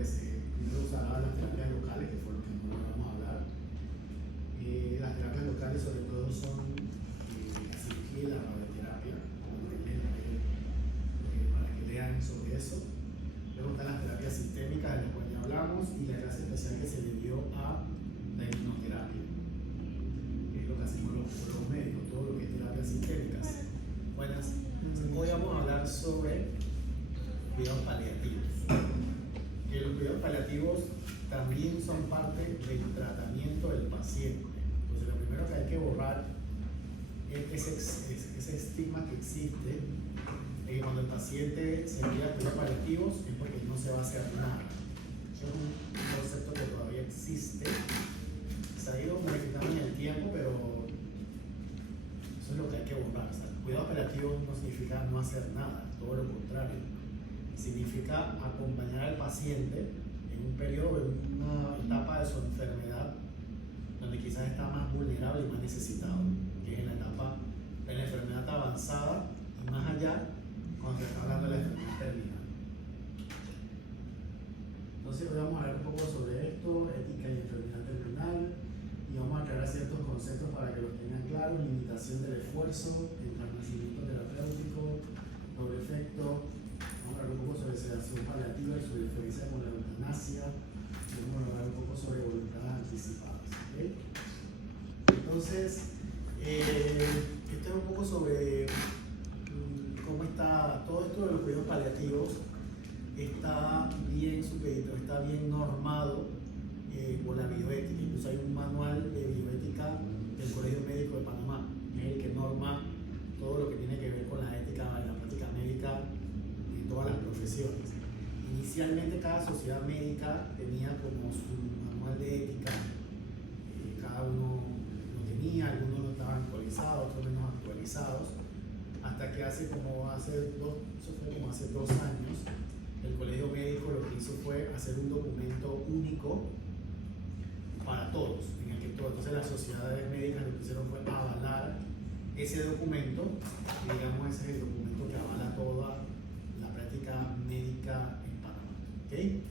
que se primero usará las terapias locales, que fue lo que no vamos a hablar. Las terapias locales sobre todo son la cirugía y la radioterapia, para que lean sobre eso. Luego están las terapias sistémicas de las cuales ya hablamos y la clase especial que se le dio a la hipnoterapia, que es lo que hacemos los médicos, todo lo que es terapias sistémicas. Buenas. Hoy vamos a hablar sobre cuidados paliativos. Los cuidados paliativos también son parte del tratamiento del paciente. Entonces, lo primero que hay que borrar es ese estigma que existe de que cuando el paciente se envía a cuidados paliativos es porque no se va a hacer nada. Eso es un concepto que todavía existe. Se ha ido modificando en el tiempo, pero eso es lo que hay que borrar. O sea, cuidados paliativos no significa no hacer nada, todo lo contrario. Significa acompañar al paciente en un periodo, en una etapa de su enfermedad donde quizás está más vulnerable y más necesitado, que es en la etapa de la enfermedad avanzada y más allá cuando se está hablando de la enfermedad terminal. Entonces hoy vamos a hablar un poco sobre esto, ética y enfermedad terminal, y vamos a aclarar ciertos conceptos para que los tengan claros: limitación del esfuerzo, encarnecimiento terapéutico, doble efecto. Vamos a hablar un poco sobre sedación paliativa y su diferencia con la eutanasia. Vamos a hablar un poco sobre voluntades anticipadas. ¿Okay? Entonces, esto es un poco sobre cómo está todo esto de los cuidados paliativos. Está bien supeditado, está bien normado por la bioética. Incluso hay un manual de bioética del Colegio Médico de Panamá, que es el que norma todo lo que tiene que ver con la ética y la práctica médica de todas las profesiones. Inicialmente cada sociedad médica tenía como su manual de ética, cada uno lo tenía, algunos no estaban actualizados, otros menos actualizados, hasta que eso fue como hace 2 años, el Colegio Médico lo que hizo fue hacer un documento único para todos, en el que entonces las sociedades médicas lo que hicieron fue avalar ese documento, y digamos ese es el documento que avala toda la práctica médica en Panamá. ¿Okay?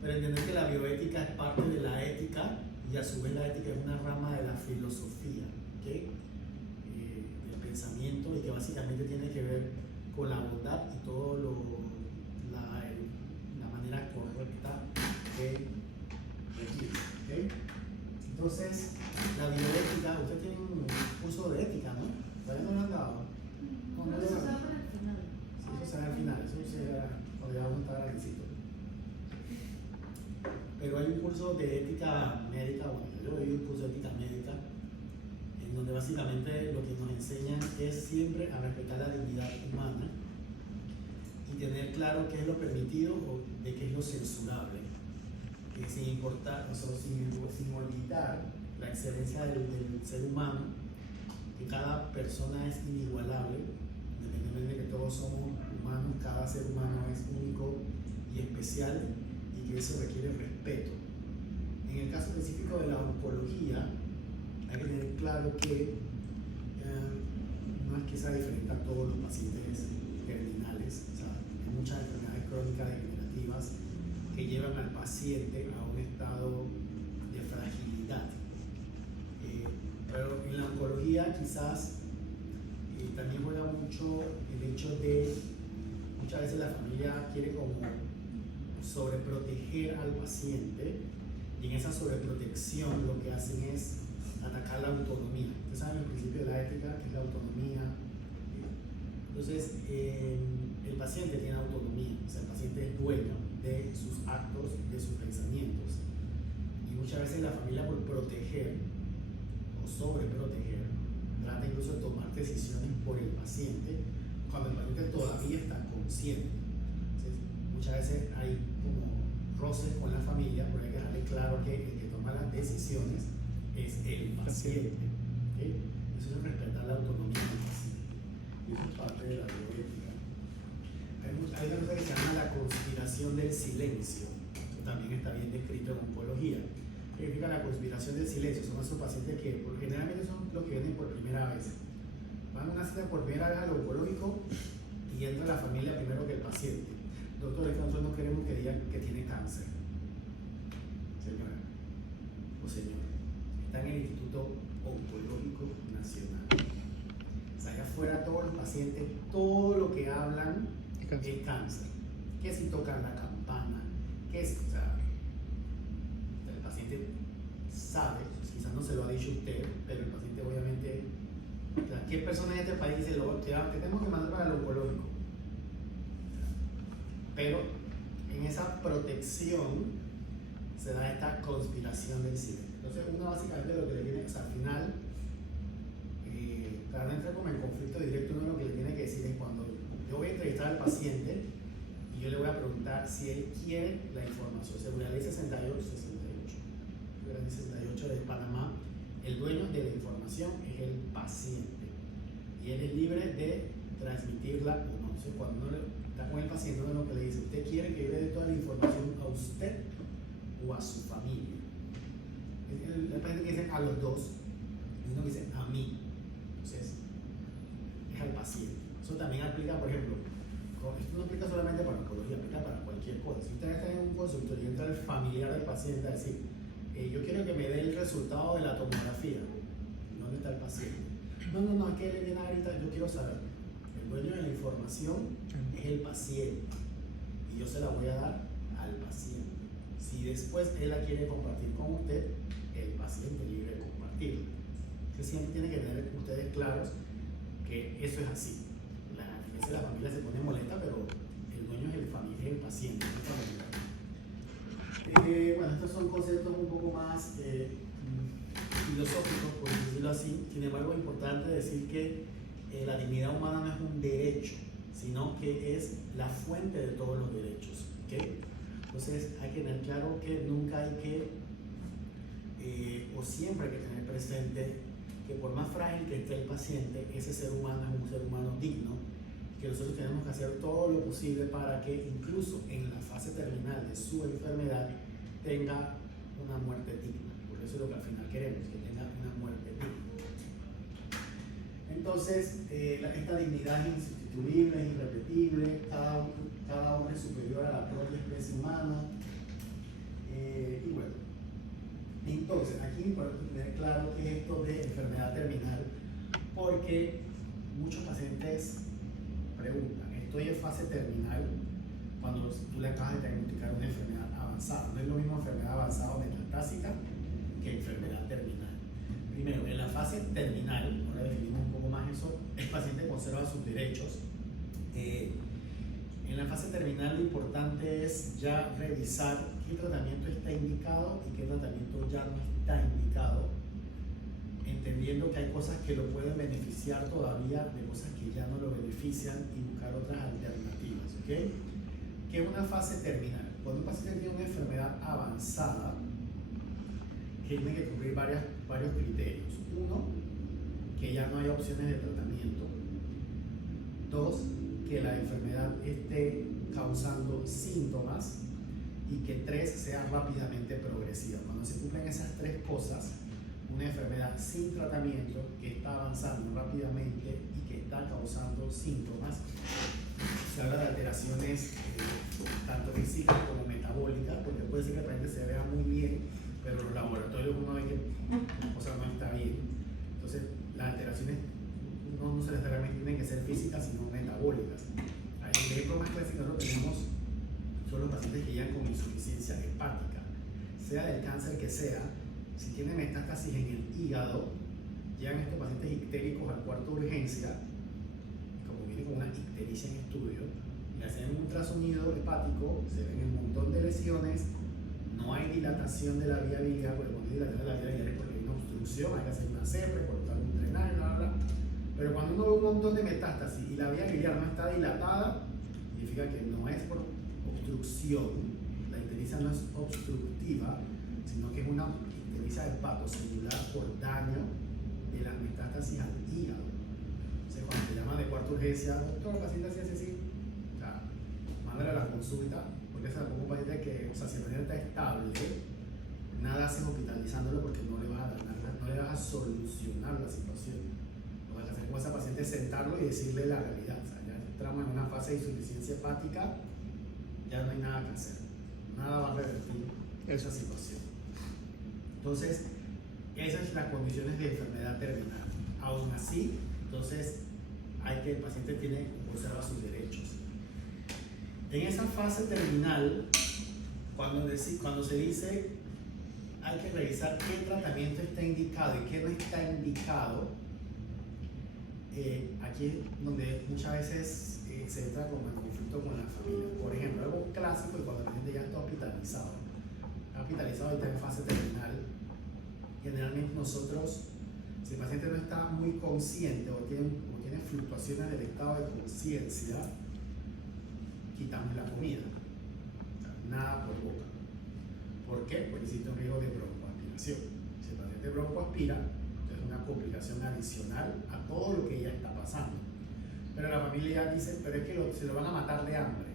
Pero entender que la bioética es parte de la ética y a su vez la ética es una rama de la filosofía, ¿okay? Del pensamiento, y que básicamente tiene que ver con la bondad y todo la manera correcta de regir. ¿Okay? Entonces, la bioética, usted tiene un curso de ética, ¿no? ¿Todavía no lo han dado? No, eso se da para el final. Sí, eso se da al final, eso se da cuando ya vamos a estar requisito. Pero hay un curso de ética médica, bueno, yo he un curso de ética médica, en donde básicamente lo que nos enseñan es siempre a respetar la dignidad humana y tener claro qué es lo permitido o de qué es lo censurable, sin importar, o sea, sin olvidar la excelencia del ser humano, que cada persona es inigualable, independientemente de que todos somos humanos, cada ser humano es único y especial, y que eso requiere respeto. En el caso específico de la oncología, hay que tener claro que no es que sea diferente a todos los pacientes terminales. O sea, hay muchas enfermedades crónicas degenerativas que llevan al paciente a un estado de fragilidad. Pero en la oncología quizás también juega mucho el hecho de muchas veces la familia quiere como sobreproteger al paciente, y en esa sobreprotección lo que hacen es atacar la autonomía. Ustedes saben el principio de la ética, que es la autonomía. Entonces, el paciente tiene autonomía, o sea, el paciente es dueño de sus actos, de sus pensamientos. Y muchas veces la familia, por proteger o sobreproteger, trata incluso de tomar decisiones por el paciente cuando el paciente todavía está consciente. Entonces, muchas veces hay como roces con la familia, pero hay que dejarle claro que el que toma las decisiones es el paciente. ¿Okay? Eso es respetar la autonomía del paciente. Y eso es parte de la bioética. Hay una cosa que se llama la conspiración del silencio. Eso también está bien descrito en oncología. ¿Qué significa la conspiración del silencio? Son esos pacientes que generalmente son los que vienen por primera vez. Van a una cita por primera vez al oncológico y entra la familia primero que el paciente. Doctor, es que nosotros no queremos que digan que tiene cáncer. señora o señor, está en el Instituto Oncológico Nacional. O sea, allá afuera todos los pacientes, todo lo que hablan es cáncer. Que si tocan la campana, que si, o sea, el paciente sabe, quizás no se lo ha dicho usted, pero el paciente obviamente, cualquier persona en este país dice, te tenemos que mandar para el oncológico. Pero en esa protección se da esta conspiración del silencio. Entonces uno básicamente lo que le tiene, o sea, al final, para no entrar como en conflicto directo, uno lo que le tiene que decir es cuando yo voy a entrevistar al paciente y yo le voy a preguntar si él quiere la información. Según la ley 68 de Panamá, el dueño de la información es el paciente y él es libre de transmitirla o no. Entonces cuando uno está con el paciente, uno lo que le dice, ¿usted quiere que yo le dé toda la información a usted o a su familia? El paciente que dice a los dos, y uno que dice a mí. Entonces, es al paciente. Eso también aplica, por ejemplo, esto no aplica solamente para oncología, aplica para cualquier cosa. Si usted está en un consultorio y entra el familiar del paciente a decir, yo quiero que me dé el resultado de la tomografía. ¿Dónde está el paciente? No, es que él viene ahorita, yo quiero saber. El dueño de la información es el paciente y yo se la voy a dar al paciente. Si después él la quiere compartir con usted, el paciente es libre de compartirlo. Entonces siempre tienen que tener ustedes claros que eso es así. A veces la familia se pone molesta, pero el dueño es el familia, es el paciente. Bueno, estos son conceptos un poco más filosóficos, por decirlo así. Sin embargo, es importante decir que la dignidad humana no es un derecho, sino que es la fuente de todos los derechos. ¿Okay? Entonces, hay que tener claro que nunca hay que, o siempre hay que tener presente que por más frágil que esté el paciente, ese ser humano es un ser humano digno, que nosotros tenemos que hacer todo lo posible para que incluso en la fase terminal de su enfermedad tenga una muerte digna. Por eso es lo que al final queremos, que tenga una muerte digna. Entonces, esta dignidad es insustituible, es irrepetible, cada hombre es superior a la propia especie humana. Y bueno, entonces aquí es importante tener claro que esto de enfermedad terminal, porque muchos pacientes preguntan, estoy en fase terminal cuando tú le acabas de diagnosticar una enfermedad avanzada. No es lo mismo enfermedad avanzada o metastásica que enfermedad terminal. Primero, en la fase terminal, ahora definimos un poco más eso, el paciente conserva sus derechos. En la fase terminal lo importante es ya revisar qué tratamiento está indicado y qué tratamiento ya no está indicado, entendiendo que hay cosas que lo pueden beneficiar todavía de cosas que ya no lo benefician y buscar otras alternativas. ¿Okay? ¿Qué es una fase terminal? Cuando un paciente tiene una enfermedad avanzada, tiene que cubrir varios criterios. Uno, que ya no hay opciones de tratamiento. Dos, que la enfermedad esté causando síntomas. Y que tres, sea rápidamente progresiva. Cuando se cumplen esas tres cosas, una enfermedad sin tratamiento que está avanzando rápidamente y que está causando síntomas, se habla de alteraciones tanto físicas como metabólicas, porque puede ser que la gente se vea muy bien, pero en los laboratorios uno ve que la cosa no está bien. Entonces, las alteraciones no necesariamente tienen que ser físicas, sino metabólicas. El ejemplo más clásico lo tenemos son los pacientes que llegan con insuficiencia hepática, sea del cáncer que sea. Si tienen metástasis en el hígado, llegan estos pacientes ictéricos al cuarto de urgencia, como viene con una ictericia en estudio, le hacen un ultrasonido hepático, se ven un montón de lesiones, no hay dilatación de la vía biliar, porque cuando hay dilatación de la vía biliar es porque hay una obstrucción, hay que hacer una CEPRE, colocar un drenaje, bla, bla, bla. Pero cuando uno ve un montón de metástasis y la vía biliar no está dilatada, significa que no es por obstrucción, la ictericia no es obstructiva, sino que es una ictericia hepatocelular por daño de las metástasis al hígado. Entonces, cuando te llaman de cuarta urgencia, doctor, el paciente así, o sea, mándale a la consulta, porque es un paciente que, o sea, si el paciente está estable, nada haces hospitalizándolo porque no le vas a solucionar la situación. Lo que vas a hacer con ese paciente es sentarlo y decirle la realidad. O sea, ya entramos en una fase de insuficiencia hepática, ya no hay nada que hacer, nada va a revertir esa situación. Entonces, esas son las condiciones de enfermedad terminal. Aún así, entonces, el paciente observa sus derechos. En esa fase terminal, cuando se dice hay que revisar qué tratamiento está indicado y qué no está indicado, aquí es donde muchas veces se entra como en conflicto con la familia. Por ejemplo, algo clásico es cuando el paciente ya está hospitalizado y está en fase terminal. Generalmente nosotros, si el paciente no está muy consciente o tiene fluctuaciones del estado de conciencia, quitamos la comida, nada por boca. ¿Por qué? Porque existe un riesgo de broncoaspiración. Si el paciente broncoaspira, es una complicación adicional a todo lo que ya está pasando. Pero la familia dice, pero es que se lo van a matar de hambre.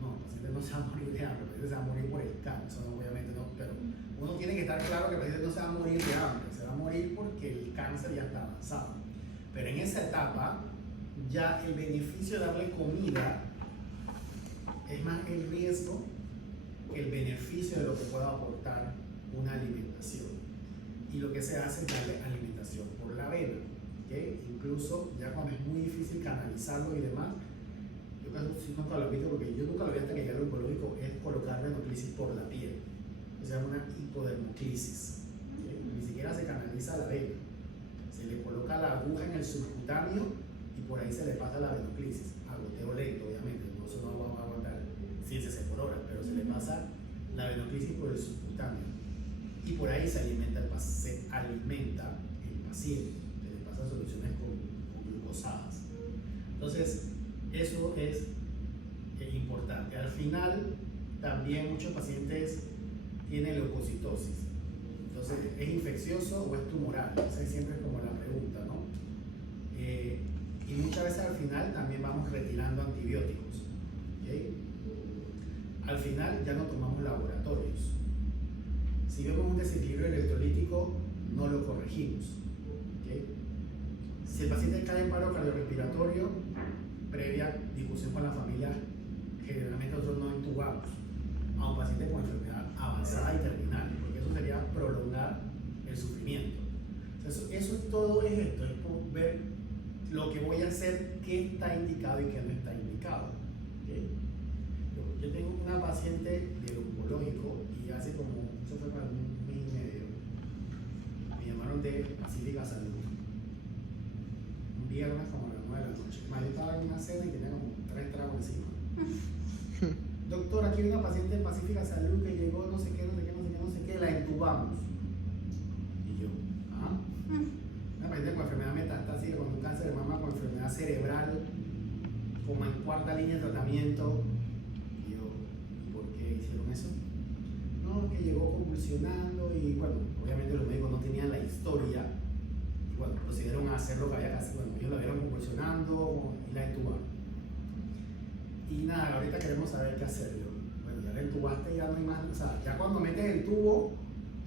No, el paciente no se va a morir de hambre, el paciente se va a morir por el cáncer, obviamente no, pero uno tiene que estar claro que el paciente no se va a morir de hambre, se va a morir porque el cáncer ya está avanzado. Pero en esa etapa, ya el beneficio de darle comida es más el riesgo que el beneficio de lo que pueda aportar una alimentación. Y lo que se hace es darle alimentación por la vena, ¿okay? Incluso ya cuando es muy difícil canalizarlo y demás, yo casi nunca lo he visto porque yo nunca lo vi hasta que llegué al oncológico, es colocar venoclisis por la piel. Se llama una hipodermoclisis, ¿okay? Ni siquiera se canaliza la vena, se le coloca la aguja en el subcutáneo y por ahí se le pasa la venoclisis, a goteo lento obviamente, no se va a aguantar 100 cc por hora, pero se le pasa la venoclisis por el subcutáneo y por ahí se alimenta el paciente, se le pasan soluciones con glucosadas. Entonces eso es importante. Al final también muchos pacientes tienen leucocitosis. Entonces, ¿es infeccioso o es tumoral? Esa siempre es como la pregunta, ¿no? Y muchas veces al final también vamos retirando antibióticos. ¿Okay? Al final ya no tomamos laboratorios. Si vemos un desequilibrio electrolítico, no lo corregimos. ¿Okay? Si el paciente cae en paro cardiorrespiratorio, previa discusión con la familia, generalmente nosotros no intubamos a un paciente con enfermedad avanzada y terminal, porque eso sería prolongar el sufrimiento. Entonces, eso es todo esto, es por ver lo que voy a hacer, qué está indicado y qué no está indicado. ¿Okay? Yo tengo una paciente del oncológico y hace como, eso fue para un mes y medio, me llamaron de Pacífica Salud. Un viernes como a las 9 de la noche. Yo estaba en una cena y tenía como 3 tragos encima. Doctor, aquí hay una paciente de Pacífica Salud que llegó no sé qué, la entubamos. Y yo, una paciente con enfermedad metastásica, con un cáncer de mama, con enfermedad cerebral, como en 4ª línea de tratamiento. Y yo, ¿por qué hicieron eso? No, que llegó convulsionando y bueno, obviamente los médicos no tenían la historia y bueno, procedieron a hacer lo que había que hacer. Bueno, ellos la vieron convulsionando y la entubaron. Y nada, ahorita queremos saber qué hacer. Yo, bueno, ya la entubaste, ya no hay más, o sea, ya cuando metes el tubo,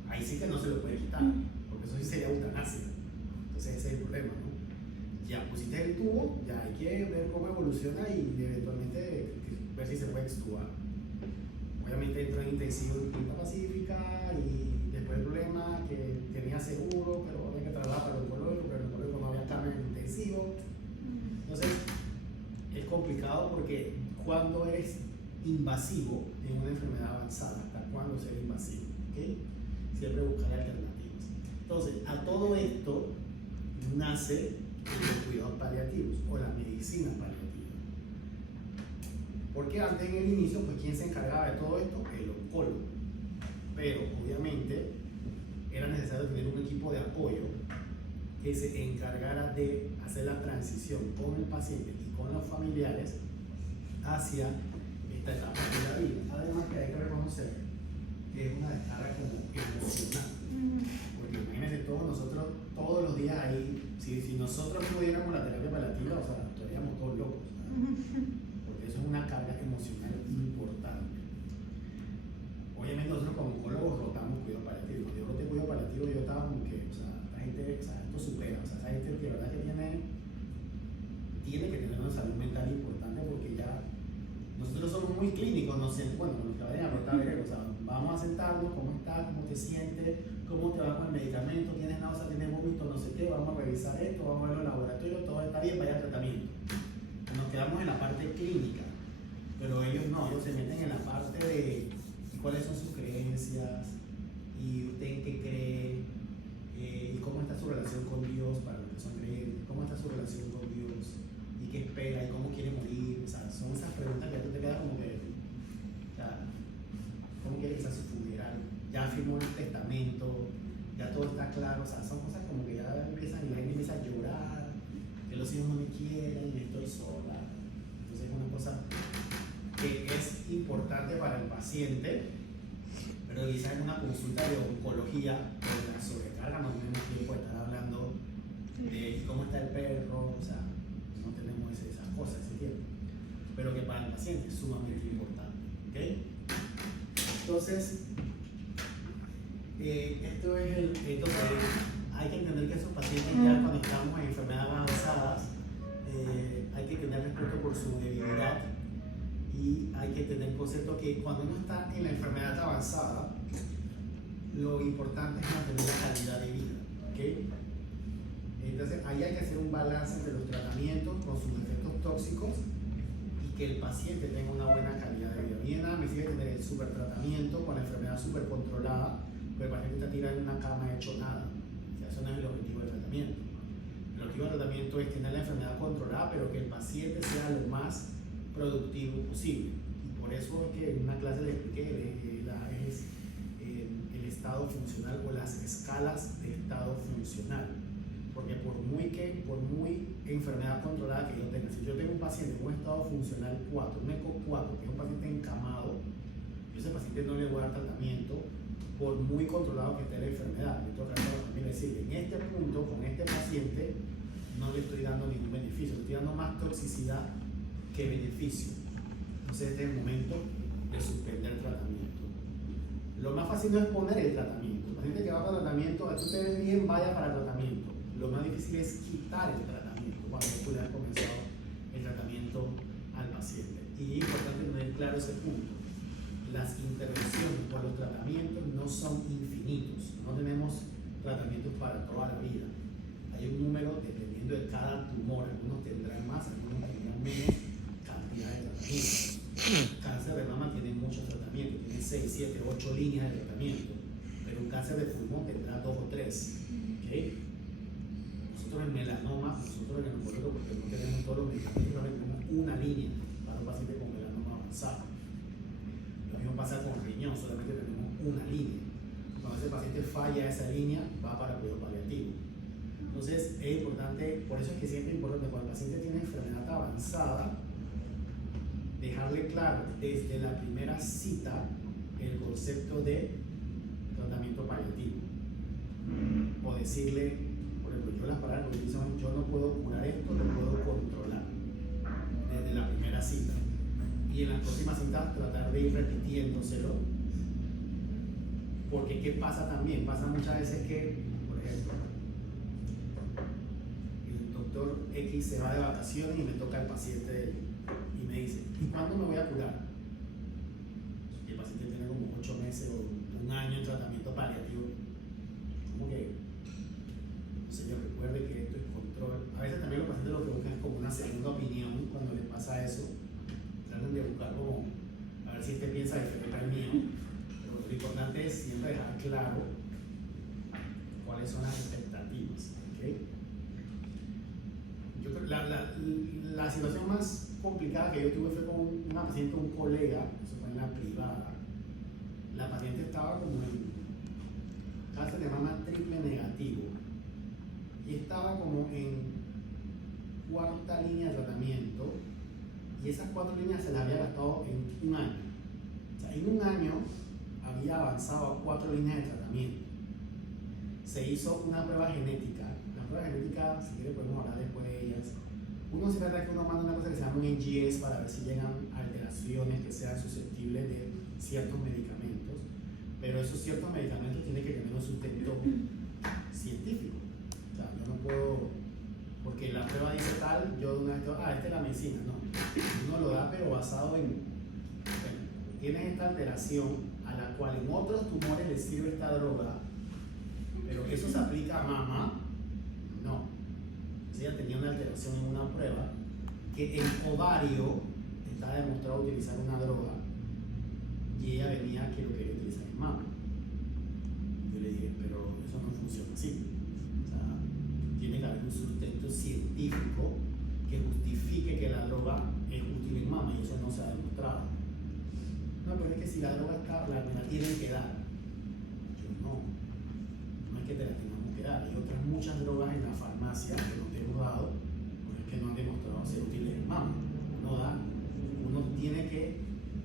ahí sí que no se lo puede quitar, porque eso sí sería eutanasia. Entonces ese es el problema, ¿no? Ya pusiste el tubo, ya hay que ver cómo evoluciona y eventualmente ver si se puede extubar. Obviamente entró en intensivo en Clínica Pacífica y después el problema que tenía seguro, pero había que trasladar para el oncológico, pero el oncológico no había cama en intensivo. Entonces es complicado porque cuando eres invasivo en una enfermedad avanzada, hasta cuándo ser invasivo, ¿okay? Siempre buscar alternativas. Entonces, a todo esto nace los cuidados paliativos o la medicina paliativa. Porque antes en el inicio, pues ¿quién se encargaba de todo esto? El oncólogo. Pero obviamente era necesario tener un equipo de apoyo que se encargara de hacer la transición con el paciente y con los familiares hacia esta etapa de la vida. Además que hay que reconocer que es una descarga como emocional. Porque imagínense nosotros todos los días ahí, si nosotros pudiéramos la terapia paliativa, o sea, estaríamos todos locos, ¿sabes? Porque eso es una carga emocional importante. Obviamente nosotros como oncólogos rotamos cuidado paliativo. Yo roté cuidado paliativo, yo estaba como que, o sea, esta gente, o sea, esto supera, o sea, esa gente que la verdad que tiene que tener una salud mental importante porque ya nosotros somos muy clínicos, bueno, vayan a preguntar, mire, o sea, vamos a sentarnos, ¿cómo estás? ¿Cómo te sientes? ¿Cómo te va con el medicamento? ¿Tienes náusea? ¿Tienes vómito? No sé qué, vamos a revisar esto, vamos a ver los laboratorios, todo está bien, vaya al tratamiento. Nos quedamos en la parte clínica, pero ellos no, ellos se meten en la parte de cuáles son sus creencias, y usted en qué cree, y cómo está su relación con Dios para los que son creyentes, cómo está su relación con Dios, y qué espera, y cómo quiere morir. O sea, son esas preguntas que a tú te quedas como que, o sea, ¿cómo quiere que sea su funeral? Ya firmó el testamento, ya todo está claro. O sea, son cosas como que ya empiezan y la gente empieza a llorar, que los hijos no me quieren, estoy sola. Entonces es una cosa que es importante para el paciente, pero quizás en una consulta de oncología, por la sobrecarga no tenemos tiempo de estar hablando de cómo está el perro, o sea, no tenemos esas cosas, ese tiempo. Pero que para el paciente es sumamente importante, ¿ok? Entonces, entonces hay que entender que esos pacientes ya cuando estamos en enfermedades avanzadas, hay que tener respeto por su debilidad, y hay que tener en concepto que cuando uno está en la enfermedad avanzada, lo importante es mantener la calidad de vida, ¿ok? Entonces ahí hay que hacer un balance entre los tratamientos con sus efectos tóxicos y que el paciente tenga una buena calidad de vida. Bien, nada me sirve tener el super tratamiento con la enfermedad super controlada, pero el paciente está tirado en una cama hecho nada. O sea, eso no es el objetivo del tratamiento. El objetivo del tratamiento es tener la enfermedad controlada, pero que el paciente sea lo más productivo posible. Y por eso es que en una clase le expliqué el estado funcional o las escalas de estado funcional. Porque por muy enfermedad controlada que yo tenga, si yo tengo un paciente con un estado funcional 4, un ECO 4, que es un paciente encamado, yo a ese paciente no le voy a dar tratamiento por muy controlado que esté la enfermedad. Me toca también decir, en este punto, con este paciente, no le estoy dando ningún beneficio, le estoy dando más toxicidad que beneficio. Entonces este es el momento de suspender el tratamiento. Lo más fácil no es poner el tratamiento. El paciente que va para el tratamiento, tú te ves bien, vaya para el tratamiento. Lo más difícil es quitar el tratamiento cuando tú le has comenzado el tratamiento al paciente. Y es importante tener claro ese punto. Las intervenciones o los tratamientos no son infinitos. No tenemos tratamientos para toda la vida. Hay un número dependiendo de cada tumor. Algunos tendrán más, algunos tendrán menos cantidad de tratamientos. Cáncer de mama tiene muchos tratamientos, tiene 6, 7, 8 líneas de tratamiento, pero un cáncer de pulmón tendrá 2 o 3. ¿Okay? Nosotros en melanoma, nosotros en el oncológico, porque no tenemos todos los medicamentos, tenemos una línea para un paciente con melanoma avanzado. Lo mismo pasa con riñón, solamente tenemos una línea. Cuando ese paciente falla esa línea, va para cuidado paliativo. Entonces es importante, por eso es que siempre es importante cuando el paciente tiene enfermedad avanzada, dejarle claro desde la primera cita el concepto de tratamiento paliativo. O decirle, por ejemplo, yo las palabras que utilizo, yo no puedo curar esto, lo puedo controlar desde la primera cita. Y en las próximas citas tratar de ir repitiéndoselo. Porque ¿qué pasa también? Pasa muchas veces que, por ejemplo, el doctor X se va de vacaciones y me toca el paciente y me dice, ¿y cuándo me voy a curar? Y el paciente tiene como 8 meses o un año en tratamiento paliativo. Como que, señor, recuerde que esto es control. A veces también los pacientes lo que buscan es como una segunda opinión cuando les pasa eso. Tratan de buscar como, a ver si este piensa diferente al mío. Pero lo importante es siempre dejar claro cuáles son las expectativas. ¿Okay? Yo creo que la situación más complicada que yo tuve fue con una paciente, un colega, eso fue en la privada. La paciente estaba como en cáncer de mama triple negativo y estaba como en 4ª línea de tratamiento, y esas 4 líneas se las había gastado en un año. O sea, en un año había avanzado a 4 líneas de tratamiento. Se hizo una prueba genética. La prueba genética, si quiere podemos hablar después de ellas. Uno se trata que uno manda una cosa que se llama un NGS para ver si llegan alteraciones que sean susceptibles de ciertos medicamentos, pero esos ciertos medicamentos tienen que tener un sustento científico. O sea, yo no puedo, porque la prueba dice tal, yo de una vez digo, esta es la medicina. No, uno lo da pero basado en tienes esta alteración a la cual en otros tumores les sirve esta droga, pero eso se aplica a mama, no. Entonces ella tenía una alteración en una prueba que el ovario está demostrado utilizar una droga y ella venía que lo quería utilizar en mama. Yo le dije, pero eso no funciona así. O sea, tiene que haber un sustento científico que justifique que la droga es útil en mama y eso no se ha demostrado. No, pero es que si la droga está, me la tienen que dar. Yo no es que te la tengamos que dar. Hay otras muchas drogas en la farmacia que no te hemos dado, porque es que no han demostrado ser útiles en mama. No da. Uno tiene que,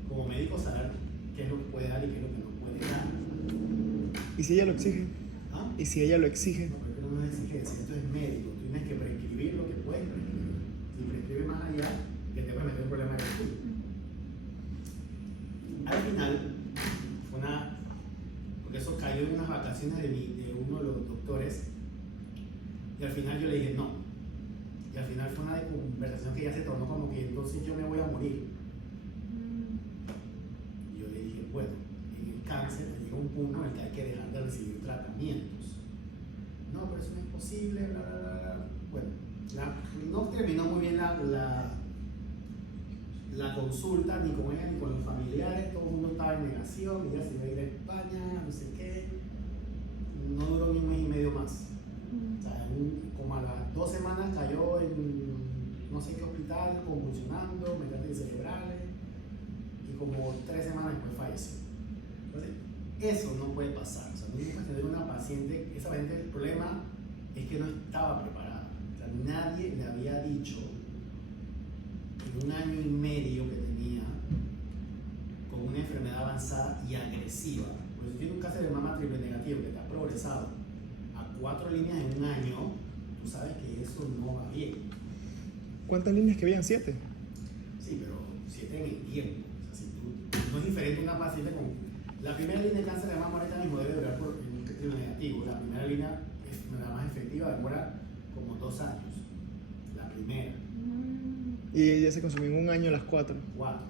como médico, saber qué es lo que puede dar y qué es lo que no puede dar. ¿Y si ella lo exige? ¿Ah? ¿Y si ella lo exige? No, porque no es exigencia, esto es médico. Tú tienes que prescribir lo que puedes prescribir. Si prescribe más allá, que te puede meter un problema que tú. Al final, fue porque eso cayó en unas vacaciones de uno de los doctores, y al final yo le dije no. Y al final fue una conversación que ya se tornó como que entonces yo me voy a morir. Y yo le dije, bueno, en el cáncer llega un punto en el que hay que dejar de recibir tratamientos. No, pero eso no es posible, bla, bla, bla, bla. Bueno, no terminó muy bien la consulta, ni con ella ni con los familiares, todo el mundo estaba en negación, ella se iba a ir a España, no sé qué. No duró ni un mes y medio más. O sea, como a las 2 semanas cayó en no sé qué hospital, convulsionando, metástasis cerebrales, y como 3 semanas después falleció. Entonces, eso no puede pasar. O sea, no puedes tener una paciente, esa paciente, el problema es que no estaba preparada. O sea, nadie le había dicho en 1 año y medio que tenía con una enfermedad avanzada y agresiva. Pues si tiene un cáncer de mama triple negativo que te ha progresado a 4 líneas en 1 año, tú sabes que eso no va bien. ¿Cuántas líneas que habían? 7. Sí, pero 7 en el tiempo. O sea, si no es diferente una paciente con la primera línea de cáncer de mama ahorita mismo debe durar por un triple negativo. La primera línea es la más efectiva, demora como 2 años. La primera. Y ella se consumió en 1 año las 4. 4.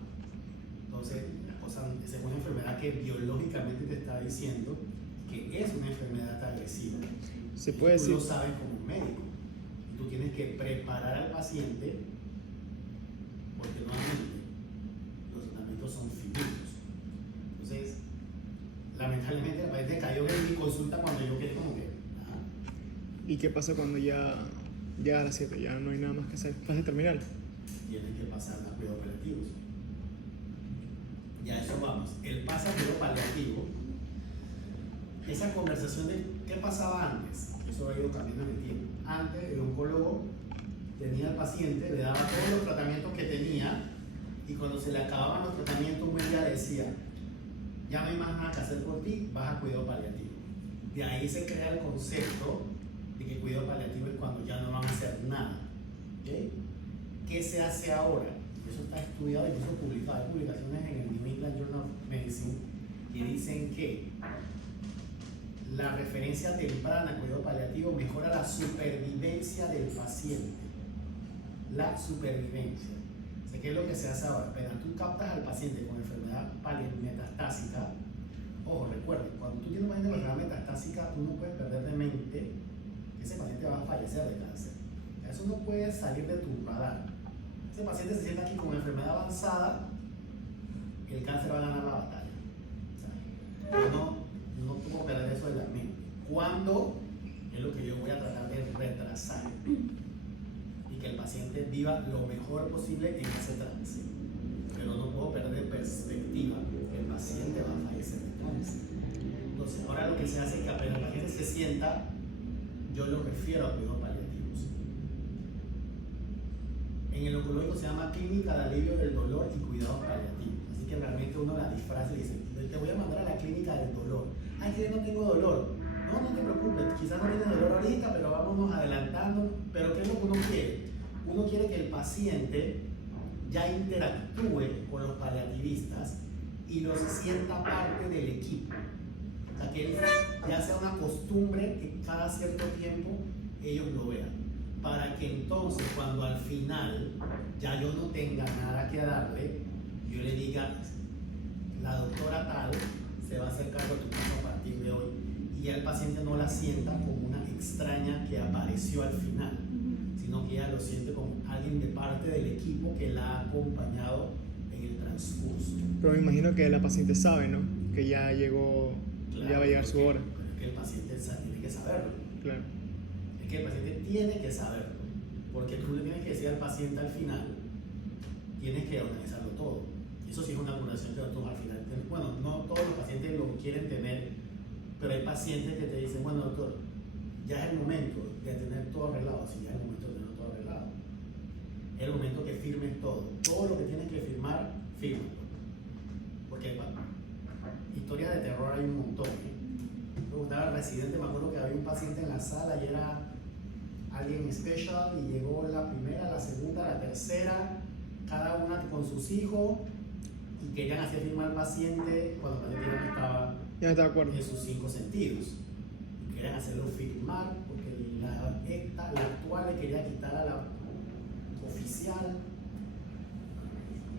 Entonces, esa es una enfermedad que biológicamente te está diciendo que es una enfermedad agresiva. Se puede tú decir. lo sabes como médico. Y tú tienes que preparar al paciente porque nuevamente los tratamientos son finitos. Entonces, lamentablemente la paciente cayó en mi consulta cuando yo quedé como que. ¿Y qué pasa cuando ya a las 7? Ya no hay nada más que hacer. Fase terminal. Tienen que pasar a cuidados paliativos. Ya eso vamos. El pase a cuidado paliativo, esa conversación de qué pasaba antes, eso ha ido cambiando en el tiempo. Antes el oncólogo tenía al paciente, le daba todos los tratamientos que tenía y cuando se le acababan los tratamientos un buen día le decía, ya no hay más nada que hacer por ti, vas a cuidado paliativo. De ahí se crea el concepto de que cuidado paliativo es cuando ya no van a hacer nada. ¿Okay? ¿Qué se hace ahora? Eso está estudiado y eso publicado. Hay publicaciones en el New England Journal of Medicine que dicen que la referencia temprana al cuidado paliativo mejora la supervivencia del paciente. La supervivencia. O sea, ¿qué es lo que se hace ahora? Apenas tú captas al paciente con enfermedad metastásica, ojo, recuerda, cuando tú tienes un paciente con enfermedad metastásica, tú no puedes perder de mente que ese paciente va a fallecer de cáncer. Eso no puede salir de tu radar. Ese paciente se sienta aquí con una enfermedad avanzada, el cáncer va a ganar la batalla. O sea, no puedo perder eso de la mente. ¿Cuándo? Es lo que yo voy a tratar de retrasar y que el paciente viva lo mejor posible en ese trance. Pero no puedo perder de perspectiva que el paciente va a fallecer de cáncer. Entonces, ahora lo que se hace es que apenas el paciente se sienta, yo lo refiero a cuidados paliativos. En el oncológico se llama clínica de alivio del dolor y cuidados paliativos. Así que realmente uno la disfraza y dice, te voy a mandar a la clínica del dolor. Ay, que yo no tengo dolor. No, no te preocupes, quizás no tienes dolor ahorita, pero vámonos adelantando. Pero ¿qué es lo que uno quiere? Uno quiere que el paciente ya interactúe con los paliativistas y los sienta parte del equipo. O sea, que ya sea una costumbre que cada cierto tiempo ellos lo vean. Para que entonces cuando al final ya yo no tenga nada que darle, yo le diga, la doctora tal se va a hacer cargo de tu caso a partir de hoy, y ya el paciente no la sienta como una extraña que apareció al final, sino que ella lo siente como alguien de parte del equipo que la ha acompañado en el transcurso. Pero me imagino que la paciente sabe, ¿no? Que ya llegó, Claro, ya va a llegar su hora. Pero es que el paciente tiene que saberlo. Claro. Es que el paciente tiene que saberlo, porque tú le tienes que decir al paciente al final, tienes que organizarlo todo. Eso sí es una curación que tú al final, bueno, no todos los pacientes lo quieren tener, pero hay pacientes que te dicen, bueno doctor, ya es el momento de tener todo arreglado. Si ya es el momento de tener todo arreglado, es el momento que firmes todo lo que tienes que firmar, firma, porque historias de terror hay un montón, ¿eh? Luego estaba el residente, me acuerdo que había un paciente en la sala y era alguien special, y llegó la primera, la segunda, la tercera, cada una con sus hijos, y querían hacer firmar al paciente cuando el paciente Ya no está de acuerdo. en sus 5 sentidos. Y querían hacerlo firmar porque la actual le quería quitar a la oficial.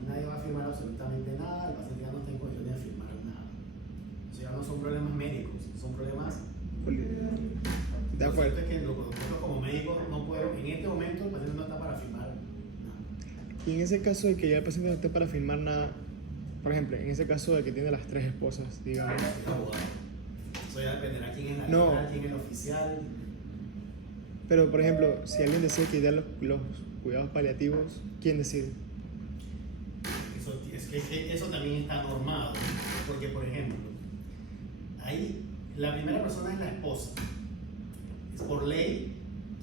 Nadie va a firmar absolutamente nada, el paciente ya no está en condiciones de firmar nada. O sea, no son problemas médicos, son problemas. De acuerdo. Lo cierto es que nosotros como médicos no podemos, en este momento el paciente no está para firmar nada. Y en ese caso de que ya el paciente no esté para firmar nada, por ejemplo, en ese caso de que tiene las 3 esposas, digamos. Eso ya dependerá quién es la No. legal, quién es el oficial. Pero, por ejemplo, si alguien decide que ya los cuidados paliativos, ¿quién decide? Eso también está normado, porque por ejemplo, ahí la primera persona es la esposa. Es por ley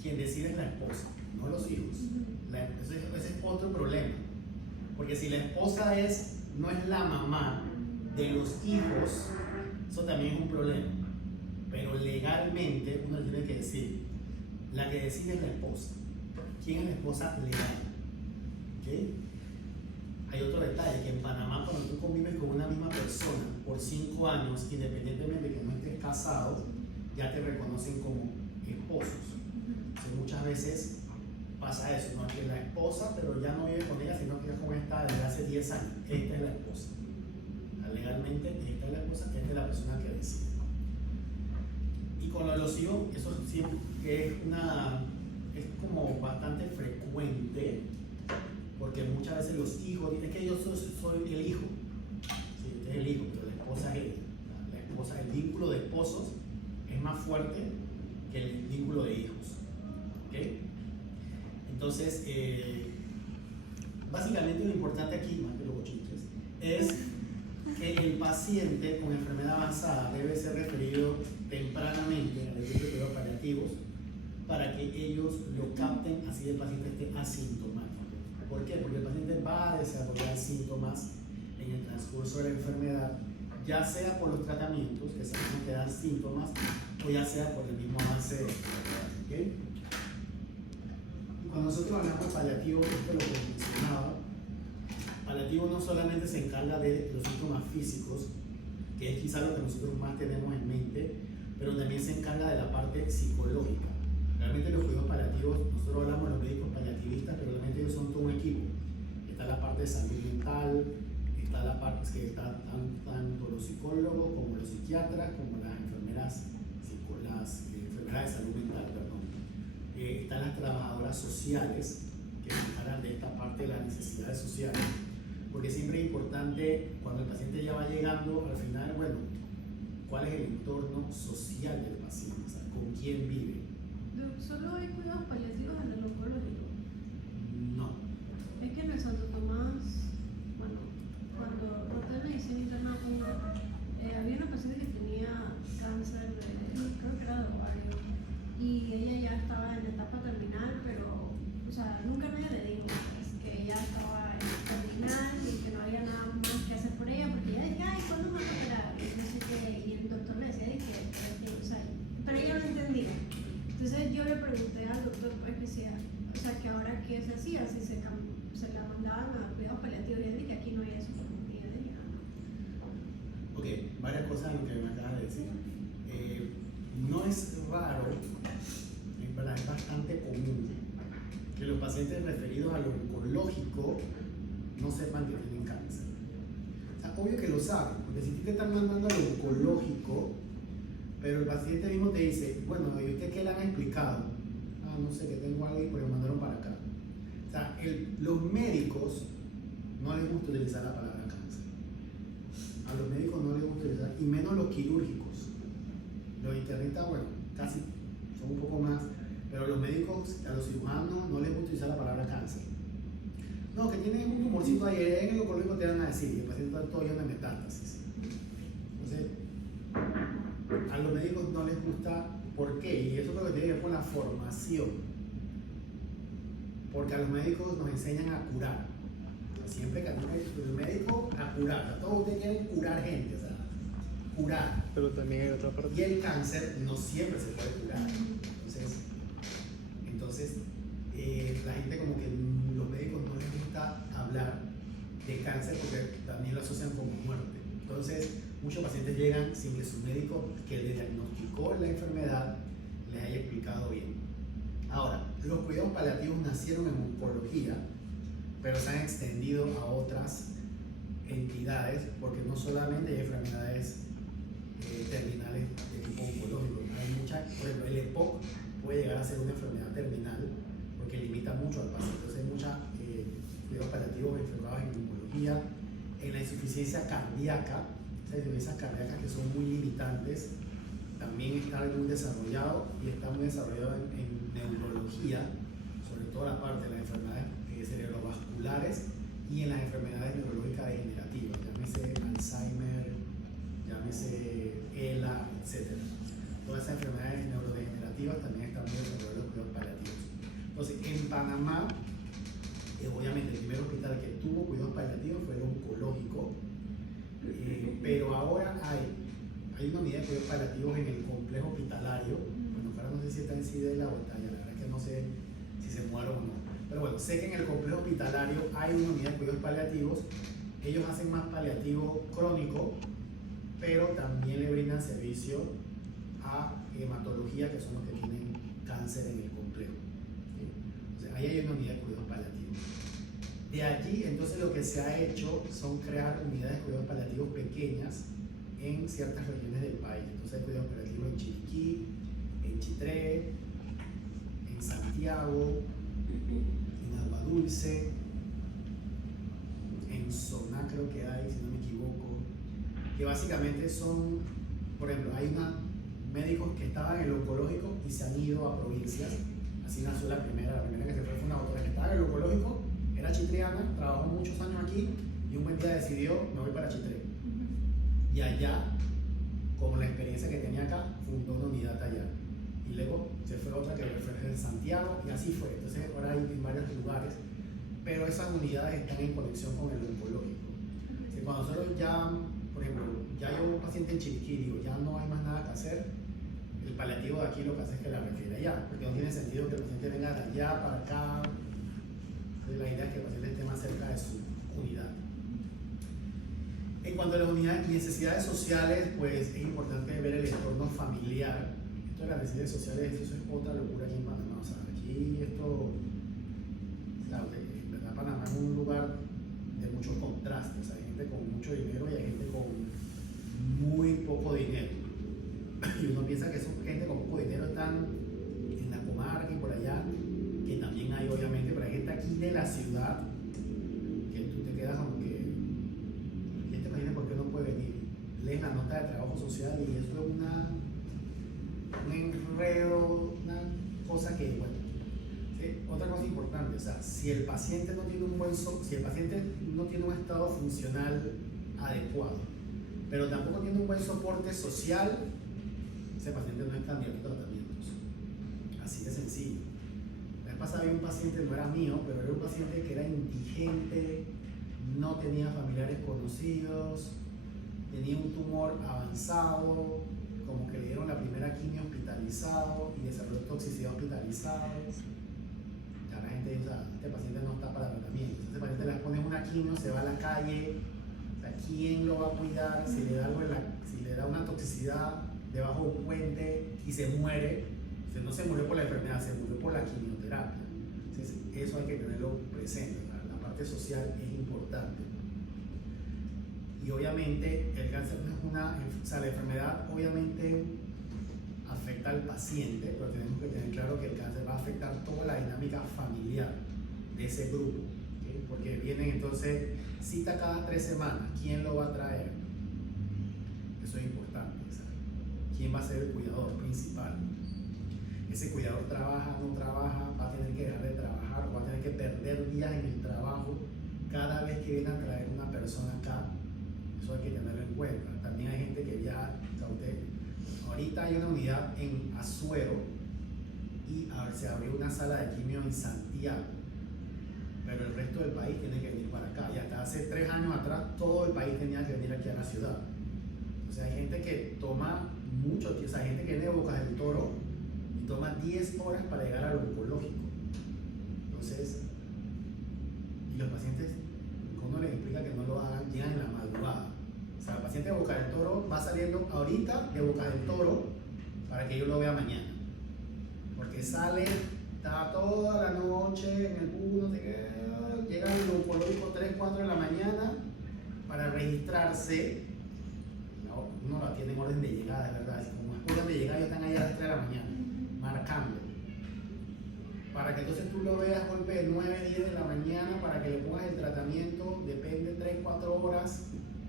quien decide es la esposa, no los hijos. Ese es otro problema, porque si la esposa no es la mamá de los hijos, eso también es un problema. Pero legalmente uno tiene que decir, la que decide es la esposa. ¿Quién es la esposa legal? ¿Okay? Hay otro detalle, que en Panamá cuando tú convives con una misma persona por 5 años, independientemente de que no estés casado, ya te reconocen como esposos. Entonces, muchas veces pasa eso, no es que la esposa, pero ya no vive con ella, sino que ya con esta desde hace 10 años. Esta es la esposa. Legalmente, esta es la esposa, esta es la persona que decide. Y con lo de los hijos, eso siempre es como bastante frecuente, porque muchas veces los hijos, es que yo soy el hijo, sí, este es el hijo, pero la esposa es ella. La esposa, el vínculo de esposos es más fuerte que el vínculo de hijos. ¿Okay? Entonces, básicamente lo importante aquí, más que los bochinches, es que el paciente con enfermedad avanzada debe ser referido tempranamente al equipo de cuidados paliativos para que ellos lo capten, así el paciente esté asintomático. ¿Por qué? Porque el paciente va a desarrollar síntomas en el transcurso de la enfermedad, ya sea por los tratamientos que sabemos que dan síntomas, o ya sea por el mismo avance de la enfermedad. ¿Okay? Cuando nosotros hablamos de paliativo, esto es lo que mencionaba. Paliativo no solamente se encarga de los síntomas físicos, que es quizá lo que nosotros más tenemos en mente, pero también se encarga de la parte psicológica. Realmente los cuidados paliativos, nosotros hablamos de los médicos paliativistas, pero realmente ellos son todo un equipo. Está la parte de salud mental, está la parte que está tanto los psicólogos como los psiquiatras, como las enfermeras, enfermeras de salud mental, perdón. Están las trabajadoras sociales, que se encargan de esta parte de las necesidades sociales, porque siempre es importante, cuando el paciente ya va llegando, al final, bueno, ¿cuál es el entorno social del paciente? O sea, ¿con quién vive? ¿Solo hay cuidados paliativos en el oncológico? No. Es que en el Santo Tomás, bueno, cuando roté medicina interna había una paciente que tenía cáncer creo que era de ovario, y ella ya estaba en etapa terminal, pero, o sea, nunca nadie le dijo pues, que ella estaba en terminal y que no había nada más que hacer por ella, porque ella decía, ay, ¿cuándo me va a operar? Y no sé qué, y el doctor le decía o sea, pero ella no entendía. Entonces yo le pregunté al doctor, pues, que decía, o sea, que ahora qué se hacía, si se la mandaban a cuidados paliativos, y él dije, aquí no hay eso, y él dije, Ok, varias cosas en lo que me acabas de decir. No es raro, en verdad es bastante común que los pacientes referidos a lo oncológico no sepan que tienen cáncer. O sea, obvio que lo saben, porque si te están mandando al oncológico, pero el paciente mismo te dice, bueno, ¿y usted qué le han explicado? Ah, no sé, que tengo algo y pues me mandaron para acá. O sea, los médicos no les gusta utilizar la palabra cáncer. A los médicos no les gusta utilizar, y menos los quirúrgicos. Los internistas, bueno, casi son un poco más, pero a los médicos, a los cirujanos no les gusta utilizar la palabra cáncer. No, que tienen un tumorcito ahí, en el oncológico te van a decir, y el paciente está todo lleno de metástasis. Entonces, a los médicos no les gusta, ¿por qué? Y eso es lo que tiene que ver con la formación. Porque a los médicos nos enseñan a curar. Siempre que el médico a curar. O sea, todos ustedes quieren curar gente, o sea, curar. Pero también hay otra Y parte. el cáncer no siempre se puede curar. Entonces la gente como que los médicos no les gusta hablar de cáncer porque también lo asocian como muerte. Entonces muchos pacientes llegan sin que su médico que le diagnosticó la enfermedad les haya explicado bien. Ahora, los cuidados paliativos nacieron en oncología, pero se han extendido a otras entidades porque no solamente hay enfermedades terminales de tipo oncológico, hay muchas, por ejemplo, el EPOC puede llegar a ser una enfermedad terminal porque limita mucho al paciente. Entonces hay muchos cuidados paliativos enfocados en oncología, en la insuficiencia cardíaca, esas cardíacas que son muy limitantes, también está muy desarrollado y está muy desarrollado en neurología, sobre todo la parte de las enfermedades cerebrovasculares y en las enfermedades neurológicas degenerativas, llámese Alzheimer, llámese ELA, etc. Todas esas enfermedades neurodegenerativas también están muy desarrolladas en los cuidados paliativos. Entonces, en Panamá, obviamente el primer hospital que tuvo cuidados paliativos fue el oncológico, pero ahora hay una unidad de cuidados paliativos en el complejo hospitalario. Bueno, ahora no sé si está en Sidela o Talla, la verdad es que no sé si se muere o no. Pero bueno, sé que en el complejo hospitalario hay una unidad de cuidados paliativos. Ellos hacen más paliativo crónico, pero también le brindan servicio a hematología, que son los que tienen cáncer en el complejo. ¿Sí? O sea, ahí hay una unidad de cuidados paliativos. De allí, entonces, lo que se ha hecho son crear unidades de cuidados paliativos pequeñas en ciertas regiones del país. Entonces, hay cuidados paliativos en Chiriquí, en Chitré, en Santiago, en Aguadulce, en Soná creo que hay, si no me equivoco, que básicamente son, por ejemplo, hay médicos que estaban en el oncológico y se han ido a provincias. Así nació la primera que se fue una doctora que estaba en el oncológico, era chitreana, trabajó muchos años aquí y un buen día decidió, me voy para Chitré. Y allá, con la experiencia que tenía acá, fundó una unidad allá. Y luego se fue otra que fue en Santiago y así fue. Entonces ahora hay en varios lugares, pero esas unidades están en conexión con el oncológico. Si cuando nosotros ya, por ejemplo, ya llevo un paciente en Chiriquí, digo, ya no hay más nada que hacer, el paliativo de aquí lo que hace es que la refiere allá, porque no tiene sentido que el paciente venga de allá para acá. Entonces la idea es que el paciente esté más cerca de su unidad. En cuanto a las unidades y necesidades sociales, pues es importante ver el entorno familiar. Esto de las necesidades sociales, eso es otra locura aquí en Panamá. O sea, aquí esto, claro, en verdad Panamá es un lugar de muchos contrastes. Hay gente con mucho dinero y hay gente con muy poco dinero. Y uno piensa que son gente con poco dinero están en la comarca y por allá, que también hay obviamente, pero hay gente aquí de la ciudad que tú te quedas como que, y este paciente ¿por qué no puede venir? Lees la nota de trabajo social y eso es un enredo, una cosa que, bueno, ¿sí? Otra cosa importante, o sea, si el paciente no tiene si el paciente no tiene un estado funcional adecuado, pero tampoco tiene un buen soporte social, ese paciente no está ni a tratamientos. Así de sencillo. La vez pasada había un paciente, no era mío, pero era un paciente que era indigente, no tenía familiares conocidos, tenía un tumor avanzado, como que le dieron la primera quimio hospitalizado y desarrolló toxicidad hospitalizado. Ya la gente dice, o sea, este paciente no está para tratamiento. Este paciente le ponen una quimio, se va a la calle, o sea, ¿quién lo va a cuidar? Si le da algo si le da una toxicidad debajo de un puente y se muere, o sea, no se murió por la enfermedad, se murió por la quimioterapia. Entonces, eso hay que tenerlo presente, la parte social es importante. Y obviamente el cáncer no es una, o sea, la enfermedad obviamente afecta al paciente, pero tenemos que tener claro que el cáncer va a afectar toda la dinámica familiar de ese grupo, ¿okay? Porque vienen entonces cita cada 3 semanas, ¿quién lo va a traer? Eso es importante, ¿sabes? ¿Quién va a ser el cuidador principal? Ese cuidador trabaja, no trabaja, va a tener que dejar de trabajar, va a tener que perder días en el trabajo cada vez que viene a traer una persona acá. Eso hay que tenerlo en cuenta. También hay gente que ya, o sea, ahorita hay una unidad en Azuero y se abrió una sala de quimio en Santiago, pero el resto del país tiene que venir para acá. Y hasta hace 3 años atrás todo el país tenía que venir aquí a la ciudad. O sea, hay gente que toma mucho tiempo, o sea, hay gente que viene de Bocas del Toro y toma 10 horas para llegar al oncológico. Entonces, y los pacientes, uno les explica que no lo hagan, llegan en la madrugada. O sea, el paciente de Boca del Toro va saliendo ahorita de Boca del Toro para que yo lo vea mañana. Porque sale, está toda la noche en el bus, no sé qué, llega al oncológico 3, 4 de la mañana para registrarse. Uno la tiene en orden de llegada, de verdad. Como es orden de llegada, ellos están allá a las 3 de la mañana, marcando. Para que entonces tú lo veas golpe de 9, 10 de la mañana, para que le pongas el tratamiento, depende 3, 4 horas,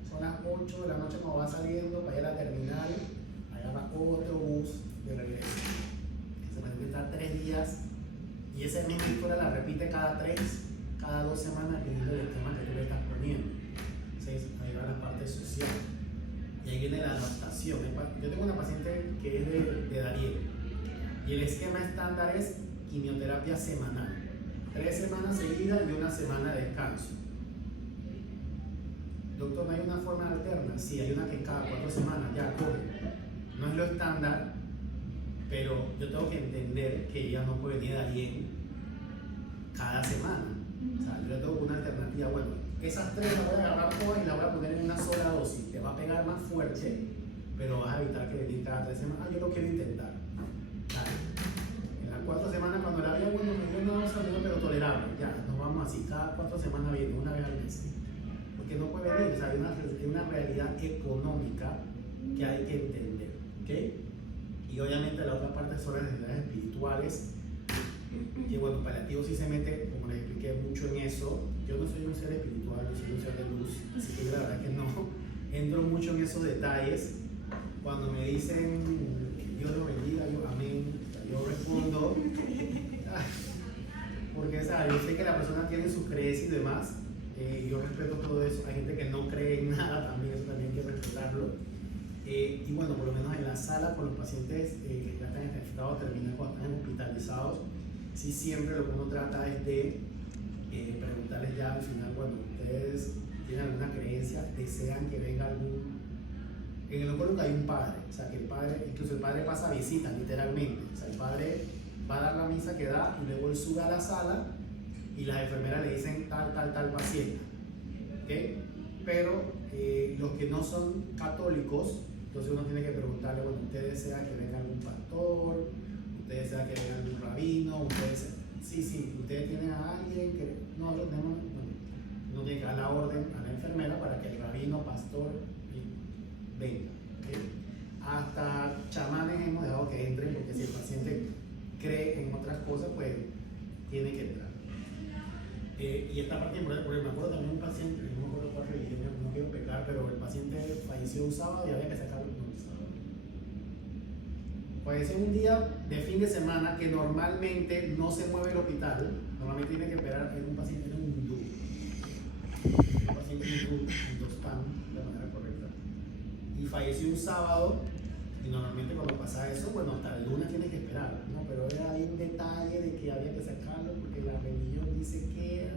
son las 8 de la noche cuando va saliendo para ir a la terminal, agarra otro bus de regreso. Se puede estar 3 días y esa misma historia la repite cada 3, cada 2 semanas, dependiendo del tema que tú le estás poniendo. Entonces, ahí va la parte social. Y ahí viene la adaptación. Yo tengo una paciente que es de Darién y el esquema estándar es quimioterapia semanal, 3 semanas seguidas y 1 semana de descanso. Doctor, ¿no hay una forma alterna? Sí, hay una que cada 4 semanas ya coge. No es lo estándar, pero yo tengo que entender que ella no puede venir a alguien cada semana. O sea, yo le tengo una alternativa. Bueno, esas 3 las voy a agarrar todas y las voy a poner en una sola dosis. Te va a pegar más fuerte, pero vas a evitar que venir cada 3 semanas. Yo lo quiero intentar. Dale. 4 semanas cuando la había, bueno, me dio una dosis, pero tolerable, ya, nos vamos así, cada 4 semanas viene, una vez al mes, porque no puede venir, o sea, hay una realidad económica que hay que entender, ¿ok? Y obviamente la otra parte son las necesidades espirituales, que bueno, paliativo sí se mete, como les expliqué, mucho en eso. Yo no soy un ser espiritual, yo soy un ser de luz, así que la verdad que no entro mucho en esos detalles. Cuando me dicen, Dios lo bendiga, yo amén. Yo respondo, porque ¿sabes? Yo sé que la persona tiene sus creencias y demás, yo respeto todo eso. Hay gente que no cree en nada, también eso también hay que respetarlo. Y bueno, por lo menos en la sala con los pacientes que ya están en estado terminal, cuando están hospitalizados, sí siempre lo que uno trata es de preguntarles ya al final, bueno, ustedes tienen alguna creencia, desean que venga algún... En el oncólogo hay un padre, o sea que el padre, incluso el padre pasa visita literalmente, o sea el padre va a dar la misa que da y luego él sube a la sala y las enfermeras le dicen tal paciente, ¿okay? Pero los que no son católicos, entonces uno tiene que preguntarle, bueno, ¿usted desea que venga algún pastor? ¿Usted desea que venga algún rabino? ¿Ustedes sí, ustedes tienen a alguien que no tiene que dar la orden a la enfermera para que el rabino, pastor venga, ¿okay? Hasta chamanes hemos dejado que entren, porque si el paciente cree en otras cosas, pues tiene que entrar. Y esta parte, por ejemplo, me acuerdo también un paciente, no me acuerdo cuál religión, no quiero pecar, pero el paciente falleció un sábado y había que sacarlo un sábado. Falleció un día de fin de semana que normalmente no se mueve el hospital, normalmente tiene que esperar en un paciente en un hindú. Un paciente hindú, hindustán, de manera correcta. Y falleció un sábado, y normalmente cuando pasa eso, bueno, hasta el lunes tienes que esperar, ¿no? Pero era ahí un detalle de que había que sacarlo porque la religión dice que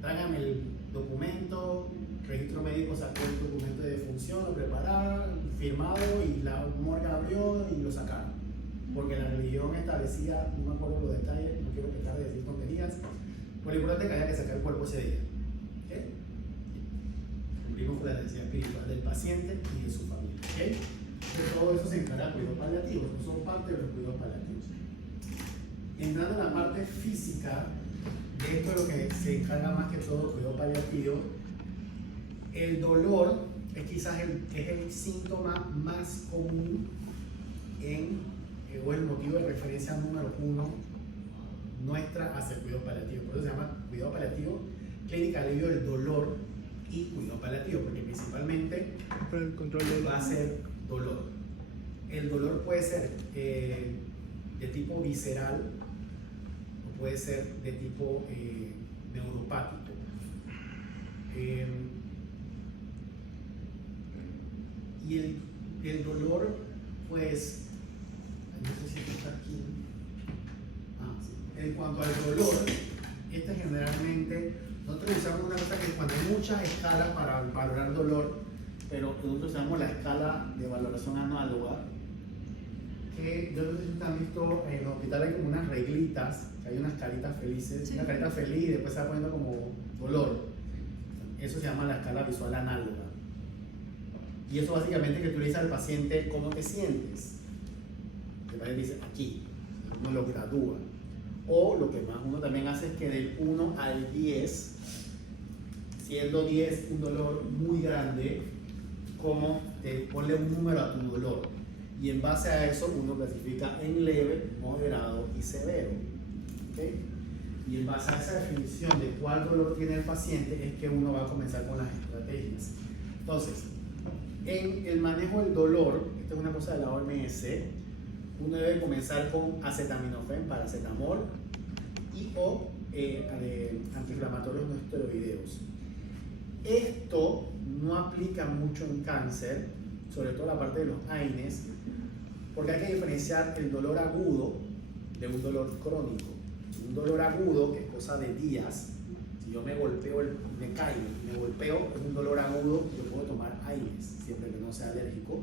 tráigame el documento, registro médico sacó el documento de defunción, lo prepararon, firmado, y la morgue abrió y lo sacaron. Porque la religión establecía, no me acuerdo los detalles, no quiero pecar de decir tonterías, por lo importante que había que sacar el cuerpo ese día. ¿Okay? Cumplimos con la necesidad espiritual del paciente y de su familia. ¿Okay? Pero todo eso se encarga de cuidados paliativos, no son parte de los cuidados paliativos. Entrando en la parte física, de esto es lo que se encarga más que todo cuidado paliativo, El dolor es quizás es el síntoma más común o el motivo de referencia número 1 nuestra hacia el cuidado paliativo. Por eso se llama cuidado paliativo, clínica de alivio del dolor y cuidado paliativo, porque principalmente Para el control del va a ser dolor. El dolor puede ser de tipo visceral o puede ser de tipo neuropático. Y el dolor, pues, no sé si está aquí. Sí. En cuanto al dolor, generalmente, nosotros usamos una cosa que cuando hay muchas escalas para valorar dolor, pero nosotros usamos la escala de valoración análoga, que yo no sé si ustedes han visto en el hospital hay como unas reglitas, que hay unas caritas felices, Sí. una carita feliz y después se va poniendo como dolor. Eso se llama la escala visual análoga. Y eso básicamente que tú le dices al paciente cómo te sientes. El paciente dice aquí, uno lo gradúa. O lo que más uno también hace es que del 1 al 10, siendo 10 un dolor muy grande, como te ponle un número a tu dolor. Y en base a eso uno clasifica en leve, moderado y severo. ¿Okay? Y en base a esa definición de cuál dolor tiene el paciente es que uno va a comenzar con las estrategias. Entonces, en el manejo del dolor, esta es una cosa de la OMS, uno debe comenzar con acetaminofén, paracetamol y o antiinflamatorios no esteroideos. Esto no aplica mucho en cáncer, sobre todo la parte de los AINES, porque hay que diferenciar el dolor agudo de un dolor crónico. Un dolor agudo, que es cosa de días, si yo me golpeo, me caigo, me golpeo, es un dolor agudo, yo puedo tomar AINES, siempre que no sea alérgico.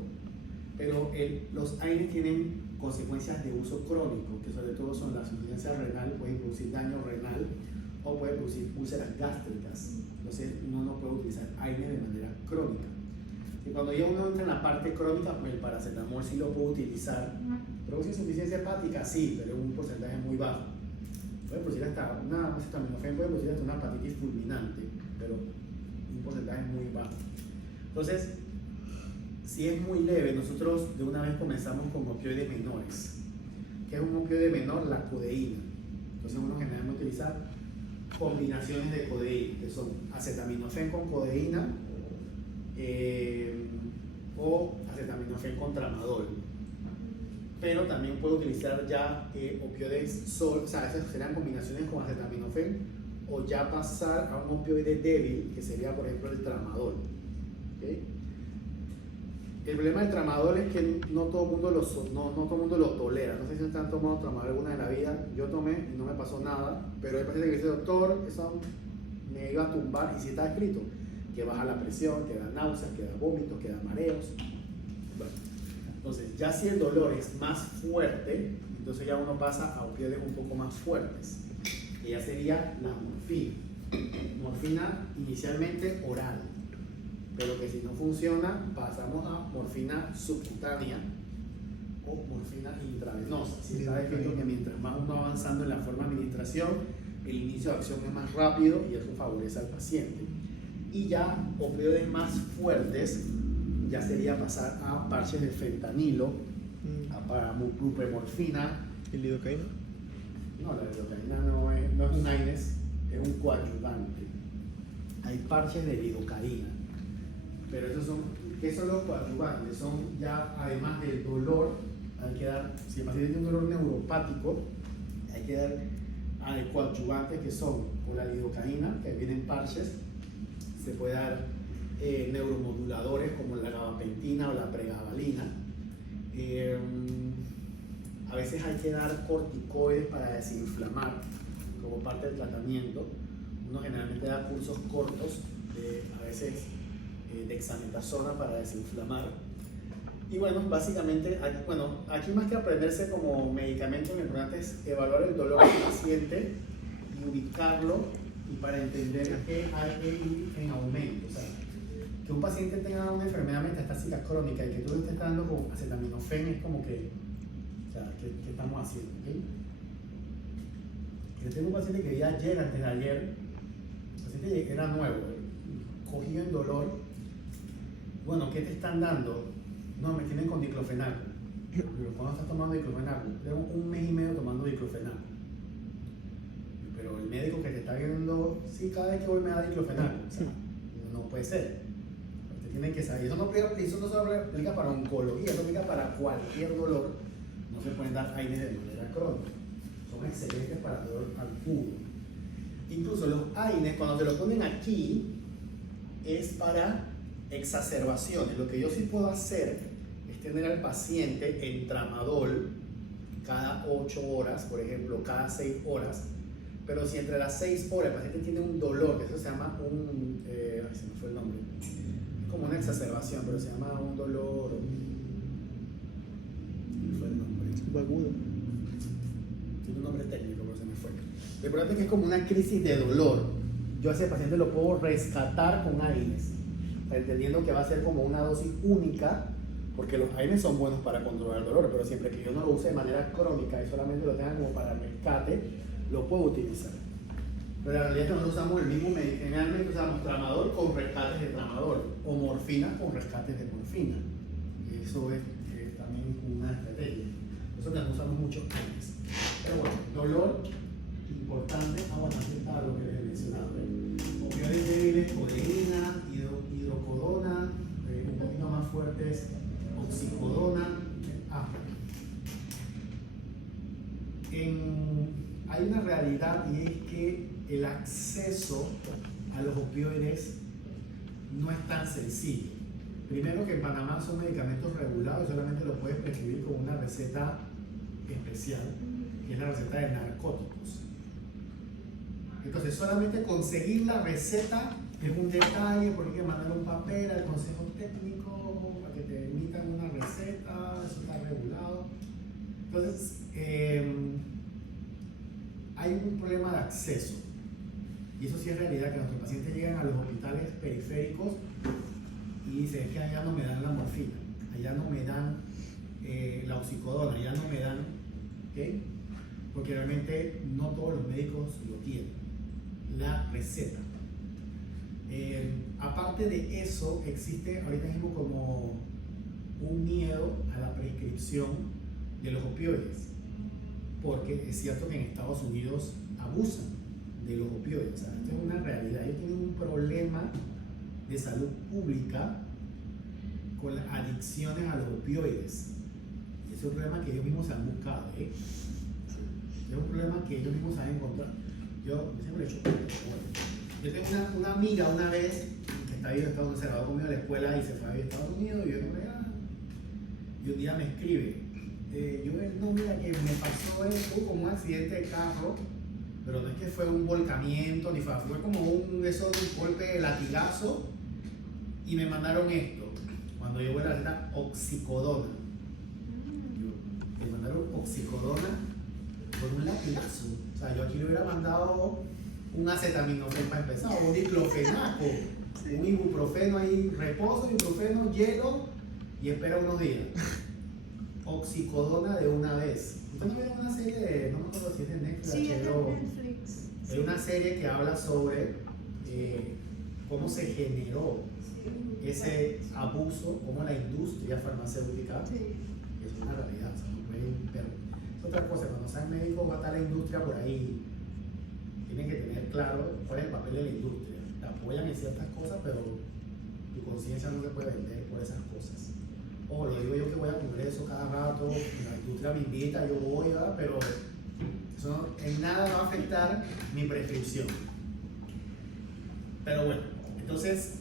Pero los AINES tienen consecuencias de uso crónico, que sobre todo son la insuficiencia renal, pueden producir daño renal o pueden producir úlceras gástricas. Entonces uno no puede utilizar AINES de manera crónica. Y cuando ya uno entra en la parte crónica, pues el paracetamol sí lo puede utilizar. ¿Produce insuficiencia hepática? Sí, pero es un porcentaje muy bajo. Puede producir hasta una acetaminofén, puede producir hasta una hepatitis fulminante, pero un porcentaje muy bajo. Entonces, si es muy leve, nosotros de una vez comenzamos con opioides menores. ¿Qué es un opioide menor? La codeína. Entonces uno generalmente utiliza combinaciones de codeína, que son acetaminofén con codeína o acetaminofén con tramadol. Pero también puede utilizar ya opioides o sea, esas serán combinaciones con acetaminofén, o ya pasar a un opioide débil, que sería por ejemplo el tramadol. ¿Okay? El problema del tramadol es que no todo el mundo lo tolera. No sé si ustedes han tomado tramadol alguna de la vida. Yo tomé y no me pasó nada, pero hay pacientes que dicen, doctor, eso me iba a tumbar. Y si está escrito que baja la presión, que da náuseas, que da vómitos, que da mareos. Bueno, entonces ya si el dolor es más fuerte, entonces ya uno pasa a opioides un poco más fuertes, que ya sería la morfina. Morfina inicialmente oral, pero que si no funciona pasamos a morfina subcutánea o morfina intravenosa. Si está escrito que mientras más uno va avanzando en la forma de administración, el inicio de acción es más rápido y eso favorece al paciente. Y ya opioides más fuertes ya sería pasar a parches de fentanilo, a buprenorfina. ¿Y lidocaína? No, la lidocaína no es un AINES, es un coadyuvante. Hay parches de lidocaína. Pero ¿qué son los coadyuvantes? Son ya, además del dolor, hay que dar, si el paciente tiene un dolor neuropático, hay que dar coadyuvantes que son o la lidocaína, que vienen parches, se puede dar neuromoduladores como la gabapentina o la pregabalina. A veces hay que dar corticoides para desinflamar como parte del tratamiento. Uno generalmente da cursos cortos, a veces dexametasona para desinflamar. Y bueno, básicamente, aquí más que aprenderse como medicamento, lo importante es evaluar el dolor del paciente y ubicarlo, y para entender que hay que ir en aumento. O sea, que un paciente tenga una enfermedad metastásica crónica y que tú le estés dando con acetaminofén es como que, o sea, ¿qué estamos haciendo? ¿Okay? Yo tengo un paciente que vi ayer, antes de ayer, el paciente era nuevo, cogido en dolor, bueno, ¿qué te están dando? No, me tienen con diclofenaco. Pero ¿cuándo estás tomando diclofenaco? Llevo 1 mes y medio tomando diclofenaco. Pero el médico que te está viendo, sí, cada vez que voy me da diclofenaco. O sea, no puede ser. Usted tiene que saber. Eso no solo aplica para oncología, eso aplica para cualquier dolor. No se pueden dar AINES de manera crónica. Son excelentes para dolor agudo. Incluso los AINES, cuando te lo ponen aquí, es para exacerbaciones. Lo que yo sí puedo hacer es tener al paciente en tramadol cada 8 horas, por ejemplo, cada 6 horas. Pero si entre las 6 horas el paciente tiene un dolor, que eso se llama ay, se me fue el nombre. Es como una exacerbación, pero se llama un dolor. Se me fue el nombre. Subagudo. Tiene un nombre técnico, pero se me fue. Lo importante es que es como una crisis de dolor. Yo a ese paciente lo puedo rescatar con AINES, entendiendo que va a ser como una dosis única, porque los AINES son buenos para controlar el dolor, pero siempre que yo no lo use de manera crónica y solamente lo tenga como para rescate, lo puedo utilizar. Pero la realidad es que nosotros usamos el mismo medicamento. Generalmente usamos tramador con rescates de tramador o morfina con rescates de morfina. Eso es también una estrategia. Nosotros también usamos mucho AINES. Pero bueno, dolor importante. Bueno, aquí está lo que les he mencionado. Opioides débiles, codeína, hidrocodona, un poquito más fuertes, oxicodona. Hay una realidad, y es que el acceso a los opioides no es tan sencillo. Primero, que en Panamá son medicamentos regulados, solamente los puedes prescribir con una receta especial, que es la receta de narcóticos. Entonces, solamente conseguir la receta es un detalle, porque hay que mandar un papel al consejo técnico para que te emitan una receta, eso está regulado. Entonces, hay un problema de acceso, y eso sí es realidad, que nuestros pacientes llegan a los hospitales periféricos y dicen que allá no me dan la morfina, allá no me dan la oxicodona, allá no me dan, ¿okay? Porque realmente no todos los médicos lo tienen, la receta. Aparte de eso, existe ahorita mismo como un miedo a la prescripción de los opioides, porque es cierto que en Estados Unidos abusan de los opioides. O sea, esto es una realidad. Ellos tienen un problema de salud pública con las adicciones a los opioides. Y ese es un problema que ellos mismos se han buscado. Es un problema que ellos mismos han encontrado. Yo siempre he hecho bueno. Yo tengo una amiga una vez que está viviendo en Estados Unidos, se graduó conmigo de la escuela y se fue a Estados Unidos, y yo no veía. Y un día me escribe. No, mira, que me pasó esto como un accidente de carro, pero no es que fue un volcamiento, ni fue como un golpe de latigazo, y me mandaron esto. Cuando yo voy a la receta, oxicodona. Me mandaron oxicodona por un latigazo. O sea, yo aquí le hubiera mandado un acetaminofén para empezar, o un diclofenaco, un ibuprofeno ahí, reposo, ibuprofeno, hielo, y espera unos días. Oxicodona de una vez. ¿Usted no vieron una serie de, no me acuerdo si es de Netflix? Sí, es de HBO? Netflix. Es una serie que habla sobre cómo se generó ese abuso, cómo la industria farmacéutica, Sí. es una realidad, o sea, no pueden, pero es otra cosa. Cuando sean médicos va a estar la industria por ahí, tienen que tener claro cuál es el papel de la industria. Te apoyan en ciertas cosas, pero tu conciencia no se puede vender por esas cosas. Ojo, lo digo yo que voy a congreso cada rato, la industria me invita, yo voy, ¿verdad? Pero eso en nada va a afectar mi prescripción. Pero bueno, entonces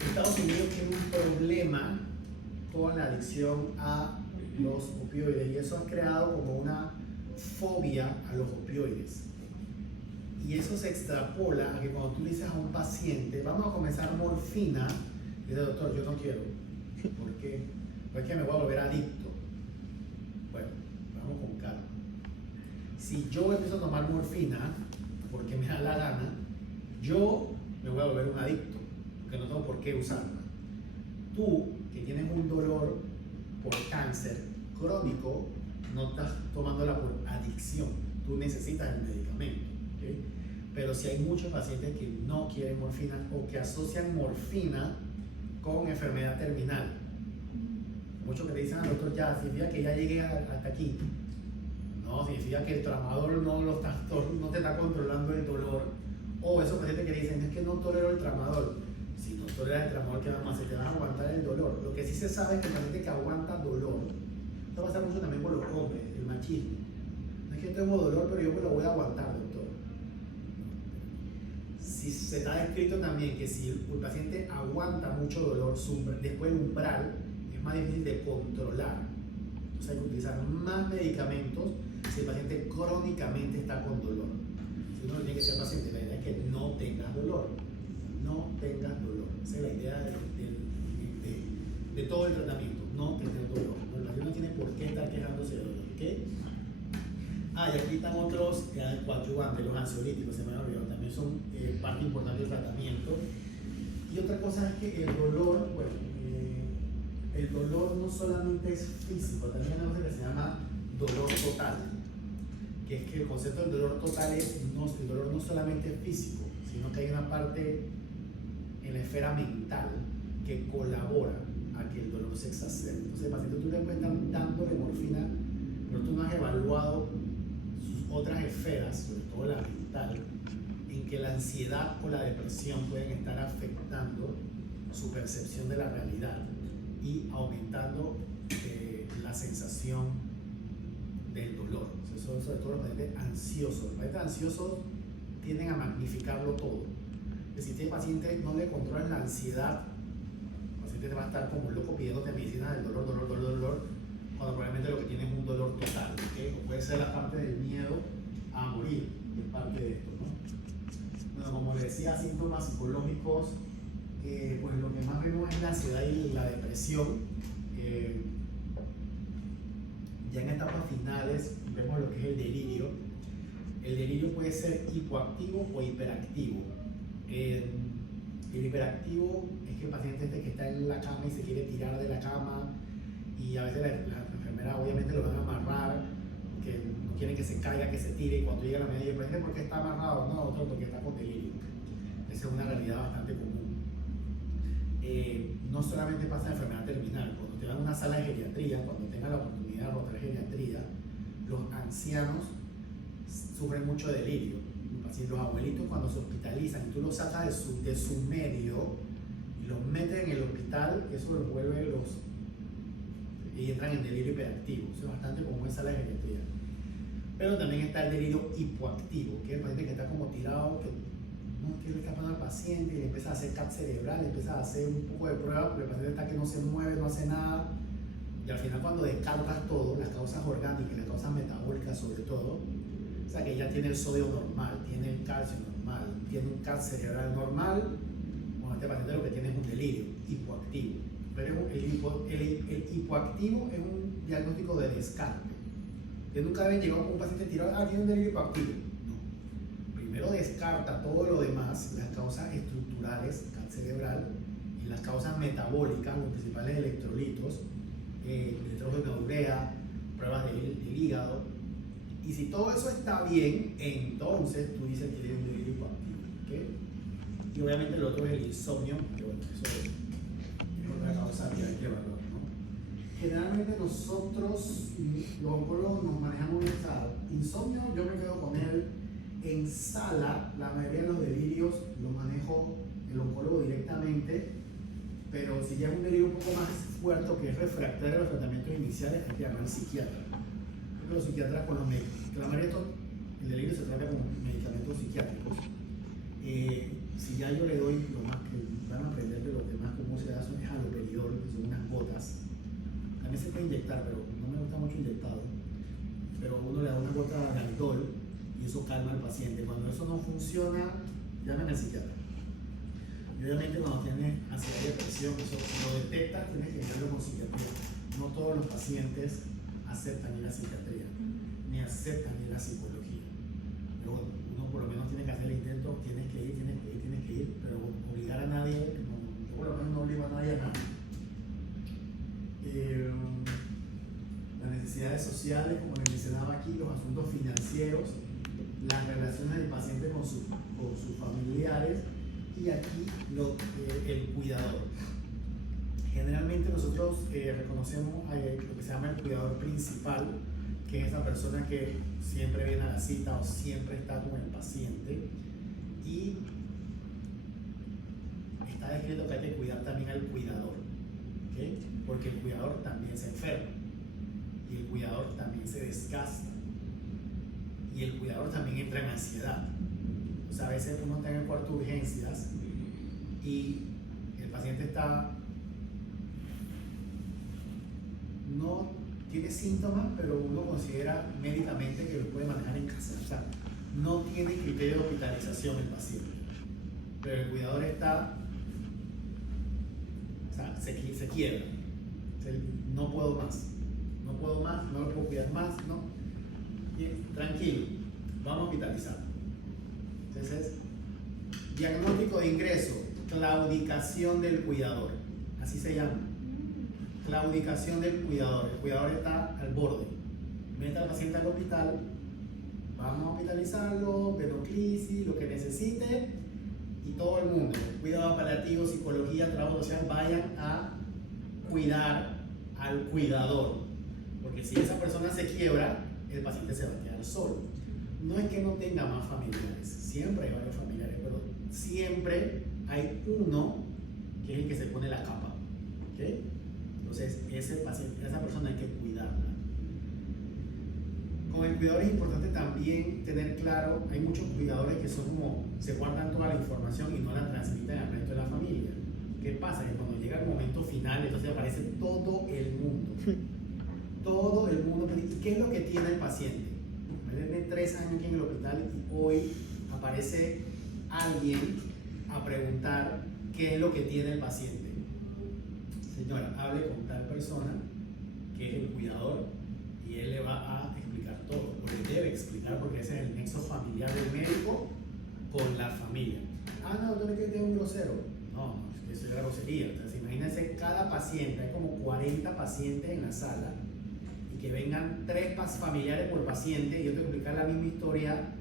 Estados Unidos tiene un problema con la adicción a los opioides, y eso ha creado como una fobia a los opioides. Y eso se extrapola a que cuando tú dices a un paciente, vamos a comenzar morfina, y dice, doctor, yo no quiero. ¿Por qué? Pues que me voy a volver adicto. Bueno, vamos con calma. Si yo empiezo a tomar morfina porque me da la gana, yo me voy a volver un adicto, porque no tengo por qué usarla. Tú, que tienes un dolor por cáncer crónico, no estás tomándola por adicción, tú necesitas el medicamento, ¿okay? Pero si hay muchos pacientes que no quieren morfina o que asocian morfina con enfermedad terminal. Muchos que te dicen al doctor, ya, significa que ya llegué hasta aquí. No, significa que el tramador no te está controlando el dolor. O esos pacientes que dicen, es que no tolero el tramador. Si no toleras el tramador, ¿qué más? Se te van a aguantar el dolor. Lo que sí se sabe es que el paciente que aguanta dolor, esto pasa mucho también con los hombres, el machismo. No es que tengo dolor, pero yo me lo voy a aguantar, doctor. Si se está descrito también que si el paciente aguanta mucho dolor, después el umbral es más difícil de controlar. Entonces hay que utilizar más medicamentos si el paciente crónicamente está con dolor. Si uno no tiene que ser paciente, la idea es que no tengas dolor. No tengas dolor. Esa es la idea de todo el tratamiento. No tener dolor. El paciente no tiene por qué estar quejándose de dolor. ¿Okay? Y aquí están otros coadyuvantes, los ansiolíticos, se me ha olvidado, también son parte importante del tratamiento. Y otra cosa es que el dolor, el dolor no solamente es físico, también hay una cosa que se llama dolor total, que es que el concepto del dolor total es, el dolor no solamente es físico, sino que hay una parte en la esfera mental que colabora a que el dolor se exacerbe. Entonces, el paciente tú le puedes estar dándole morfina, pero tú no has evaluado sus otras esferas, sobre todo la mental, en que la ansiedad o la depresión pueden estar afectando su percepción de la realidad y aumentando la sensación del dolor. O sea, sobre todo los pacientes ansiosos. Los pacientes ansiosos tienden a magnificarlo todo. Es decir, si el paciente no le controla la ansiedad, el paciente te va a estar como loco pidiéndote medicina del dolor, cuando probablemente lo que tiene es un dolor total, ¿okay? O puede ser la parte del miedo a morir, que es parte de esto, ¿no? Bueno, como les decía, síntomas psicológicos, pues lo que más vemos es la ansiedad y la depresión. Ya en etapas finales vemos lo que es el delirio. El delirio puede ser hipoactivo o hiperactivo. El hiperactivo es que el paciente que está en la cama y se quiere tirar de la cama, y a veces la enfermera obviamente lo van a amarrar porque no quieren que se caiga, que se tire, y cuando llega la medida, el paciente, ¿por qué está amarrado? No, otro porque está con delirio. Esa es una realidad bastante común. No solamente pasa en enfermedad terminal, cuando te van a una sala de geriatría, cuando tengan la oportunidad de rotar geriatría, los ancianos sufren mucho de delirio. Los abuelitos cuando se hospitalizan y tú los sacas de su medio y los metes en el hospital, eso los vuelve y entran en delirio hiperactivo. Eso es bastante común en salas de geriatría. Pero también está el delirio hipoactivo, que es el paciente que está como tirado, que no quiere escapar al paciente y le empieza a hacer CAT cerebral, le empieza a hacer un poco de pruebas, porque el paciente está que no se mueve, no hace nada. Y al final, cuando descartas todo, las causas orgánicas, las causas metabólicas sobre todo, o sea que ya tiene el sodio normal, tiene el calcio normal, tiene un CAT cerebral normal, bueno, este paciente lo que tiene es un delirio hipoactivo. Pero el hipoactivo es un diagnóstico de descarte. Yo nunca había llegado con un paciente tirado, tiene un delirio hipoactivo. No. Primero descarta todo lo demás, las causas estructurales, CAT cerebral, y las causas metabólicas, los principales electrolitos, nitrógeno de urea, pruebas del hígado. Y si todo eso está bien, entonces tú dices que tienes un delirio hipoactivo. ¿Okay? Y obviamente lo otro es el insomnio, que bueno, eso es otra causa que hay que evaluar, ¿no? Generalmente nosotros, los oncólogos, nos manejamos en sala. Insomnio, yo me quedo con él. En sala, la mayoría de los delirios los manejo el oncólogo directamente, pero si ya es un delirio un poco más fuerte, que es refractario a los tratamientos iniciales, hay que llamar al psiquiatra. Porque los psiquiatras con los médicos, que la mayoría de el delirio se trata con medicamentos psiquiátricos. Si ya yo le doy lo más que van a aprender de los demás, cómo se da, son haloperidol, que son unas gotas. También se puede inyectar, pero no me gusta mucho inyectado. Pero uno le da una gota de aldol y eso calma al paciente. Cuando eso no funciona, llamen al psiquiatra. Y obviamente cuando tienes ansiedad y depresión, eso lo detectas, tienes que verlo con psiquiatría. No todos los pacientes aceptan ir a psiquiatría, ni aceptan ir a psicología. Pero bueno, uno por lo menos tiene que hacer el intento, tienes que ir, pero obligar a nadie, yo por lo menos no obligo a nadie a nada. Las necesidades sociales, como les mencionaba aquí, los asuntos financieros, las relaciones del paciente con sus familiares, y aquí el cuidador. Generalmente nosotros reconocemos lo que se llama el cuidador principal, que es esa persona que siempre viene a la cita o siempre está con el paciente, y está descrito que hay que cuidar también al cuidador, ¿okay? Porque el cuidador también se enferma y el cuidador también se desgasta y el cuidador también entra en ansiedad. O sea, a veces uno está en el cuarto de urgencias y el paciente no tiene síntomas, pero uno considera médicamente que lo puede manejar en casa. O sea, no tiene criterio de hospitalización el paciente, pero el cuidador se quiebra. No puedo más, no lo puedo cuidar más, no. Bien, tranquilo, vamos a hospitalizar. Entonces, diagnóstico de ingreso, claudicación del cuidador, así se llama. Claudicación del cuidador. El cuidador está al borde. Mete al paciente al hospital, vamos a hospitalizarlo, venoclisis, lo que necesite, y todo el mundo, cuidado paliativo, psicología, trabajo social, vayan a cuidar al cuidador. Porque si esa persona se quiebra, el paciente se va a quedar solo. No es que no tenga más familiares, siempre hay varios familiares, pero siempre hay uno que es el que se pone la capa. ¿Okay? Entonces, esa persona hay que cuidarla. Con el cuidador es importante también tener claro, hay muchos cuidadores que son como, se guardan toda la información y no la transmiten al resto de la familia. ¿Qué pasa? Que cuando llega el momento final, entonces aparece todo el mundo. Todo el mundo. ¿Y qué es lo que tiene el paciente? Tiene 3 años aquí en el hospital y hoy aparece alguien a preguntar qué es lo que tiene el paciente. Señora, hable con tal persona que es el cuidador y él le va a explicar todo, o le debe explicar, porque ese es el nexo familiar del médico con la familia. Ah, no, doctor, es que tengo un grosero. No, es que eso es la grosería. Entonces, imagínense cada paciente, hay como 40 pacientes en la sala, y que vengan 3 familiares por paciente y yo te voy a explicar la misma historia.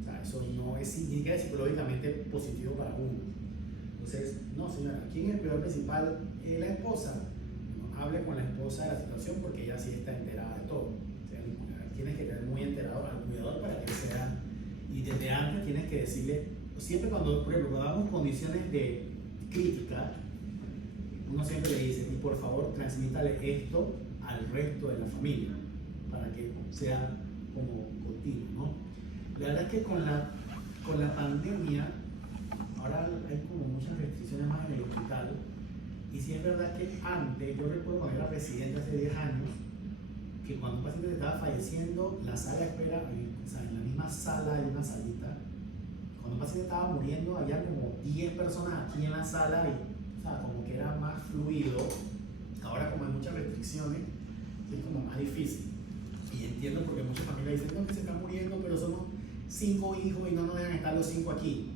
O sea, eso no es ni siquiera psicológicamente positivo para uno. Entonces, no, señora, ¿quién es el cuidador principal? La esposa. No, hable con la esposa de la situación, porque ella sí está enterada de todo. O sea, tienes que tener muy enterado al cuidador para que sea, y desde antes tienes que decirle, siempre cuando, por ejemplo, cuando damos condiciones de crítica, uno siempre le dice, y por favor transmítale esto al resto de la familia, para que sea como continuo, ¿no? La verdad es que con la pandemia, ahora hay como muchas restricciones más en el hospital, y sí es verdad que antes, yo recuerdo cuando era residente hace 10 años, que cuando un paciente estaba falleciendo, la sala de espera, o sea, en la misma sala hay una salita, cuando un paciente estaba muriendo, había como 10 personas aquí en la sala, y, o sea, como que era más fluido. Ahora, como hay muchas restricciones, es como más difícil. Y entiendo porque muchas familias dicen, no, que se está muriendo, pero somos 5 hijos y no nos dejan estar los 5 aquí.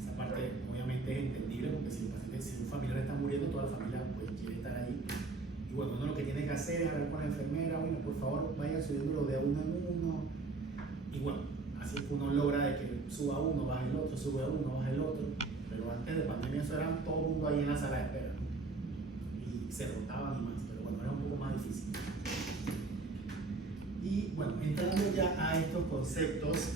Esa parte obviamente es entendible, porque si un familiar está muriendo, toda la familia pues quiere estar ahí. Y bueno, uno lo que tiene que hacer es hablar con la enfermera, bueno, por favor vayan subiéndolo de uno en uno. Y bueno, así que uno logra de que suba uno, baja el otro, sube uno, baja el otro. Pero antes de pandemia eso era todo el mundo ahí en la sala de espera. Y se rotaban y más, pero bueno, era un poco más difícil. Y bueno, entrando ya a estos conceptos,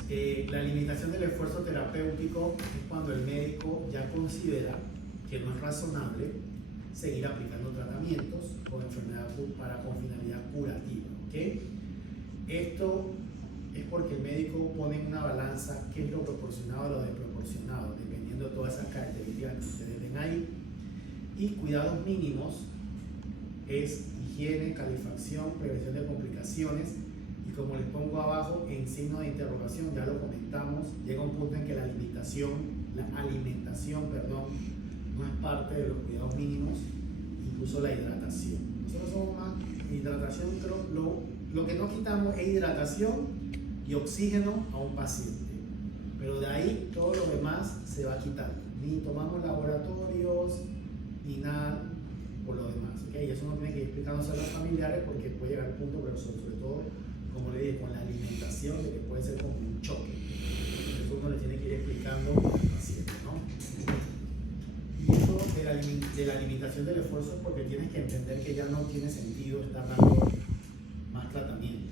la limitación del esfuerzo terapéutico es cuando el médico ya considera que no es razonable seguir aplicando tratamientos con finalidad curativa. ¿Okay? Esto es porque el médico pone en una balanza qué es lo proporcionado a lo desproporcionado, dependiendo de todas esas características que ustedes ven ahí. Y cuidados mínimos es higiene, calefacción, prevención de complicaciones. Y como les pongo abajo en signo de interrogación, ya lo comentamos, llega un punto en que la alimentación, no es parte de los cuidados mínimos, incluso la hidratación. Nosotros somos más hidratación, pero lo que no quitamos es hidratación y oxígeno a un paciente. Pero de ahí todo lo demás se va quitando. Ni tomamos laboratorios, ni nada por lo demás. ¿Okay? Y eso no tiene que ir explicándose a los familiares, porque puede llegar al punto, pero sobre todo, como le dije, con la alimentación, de que puede ser como un choque. Entonces uno le tiene que ir explicando al paciente, ¿no? Y esto de la de la limitación del esfuerzo es porque tienes que entender que ya no tiene sentido estar dando más tratamiento.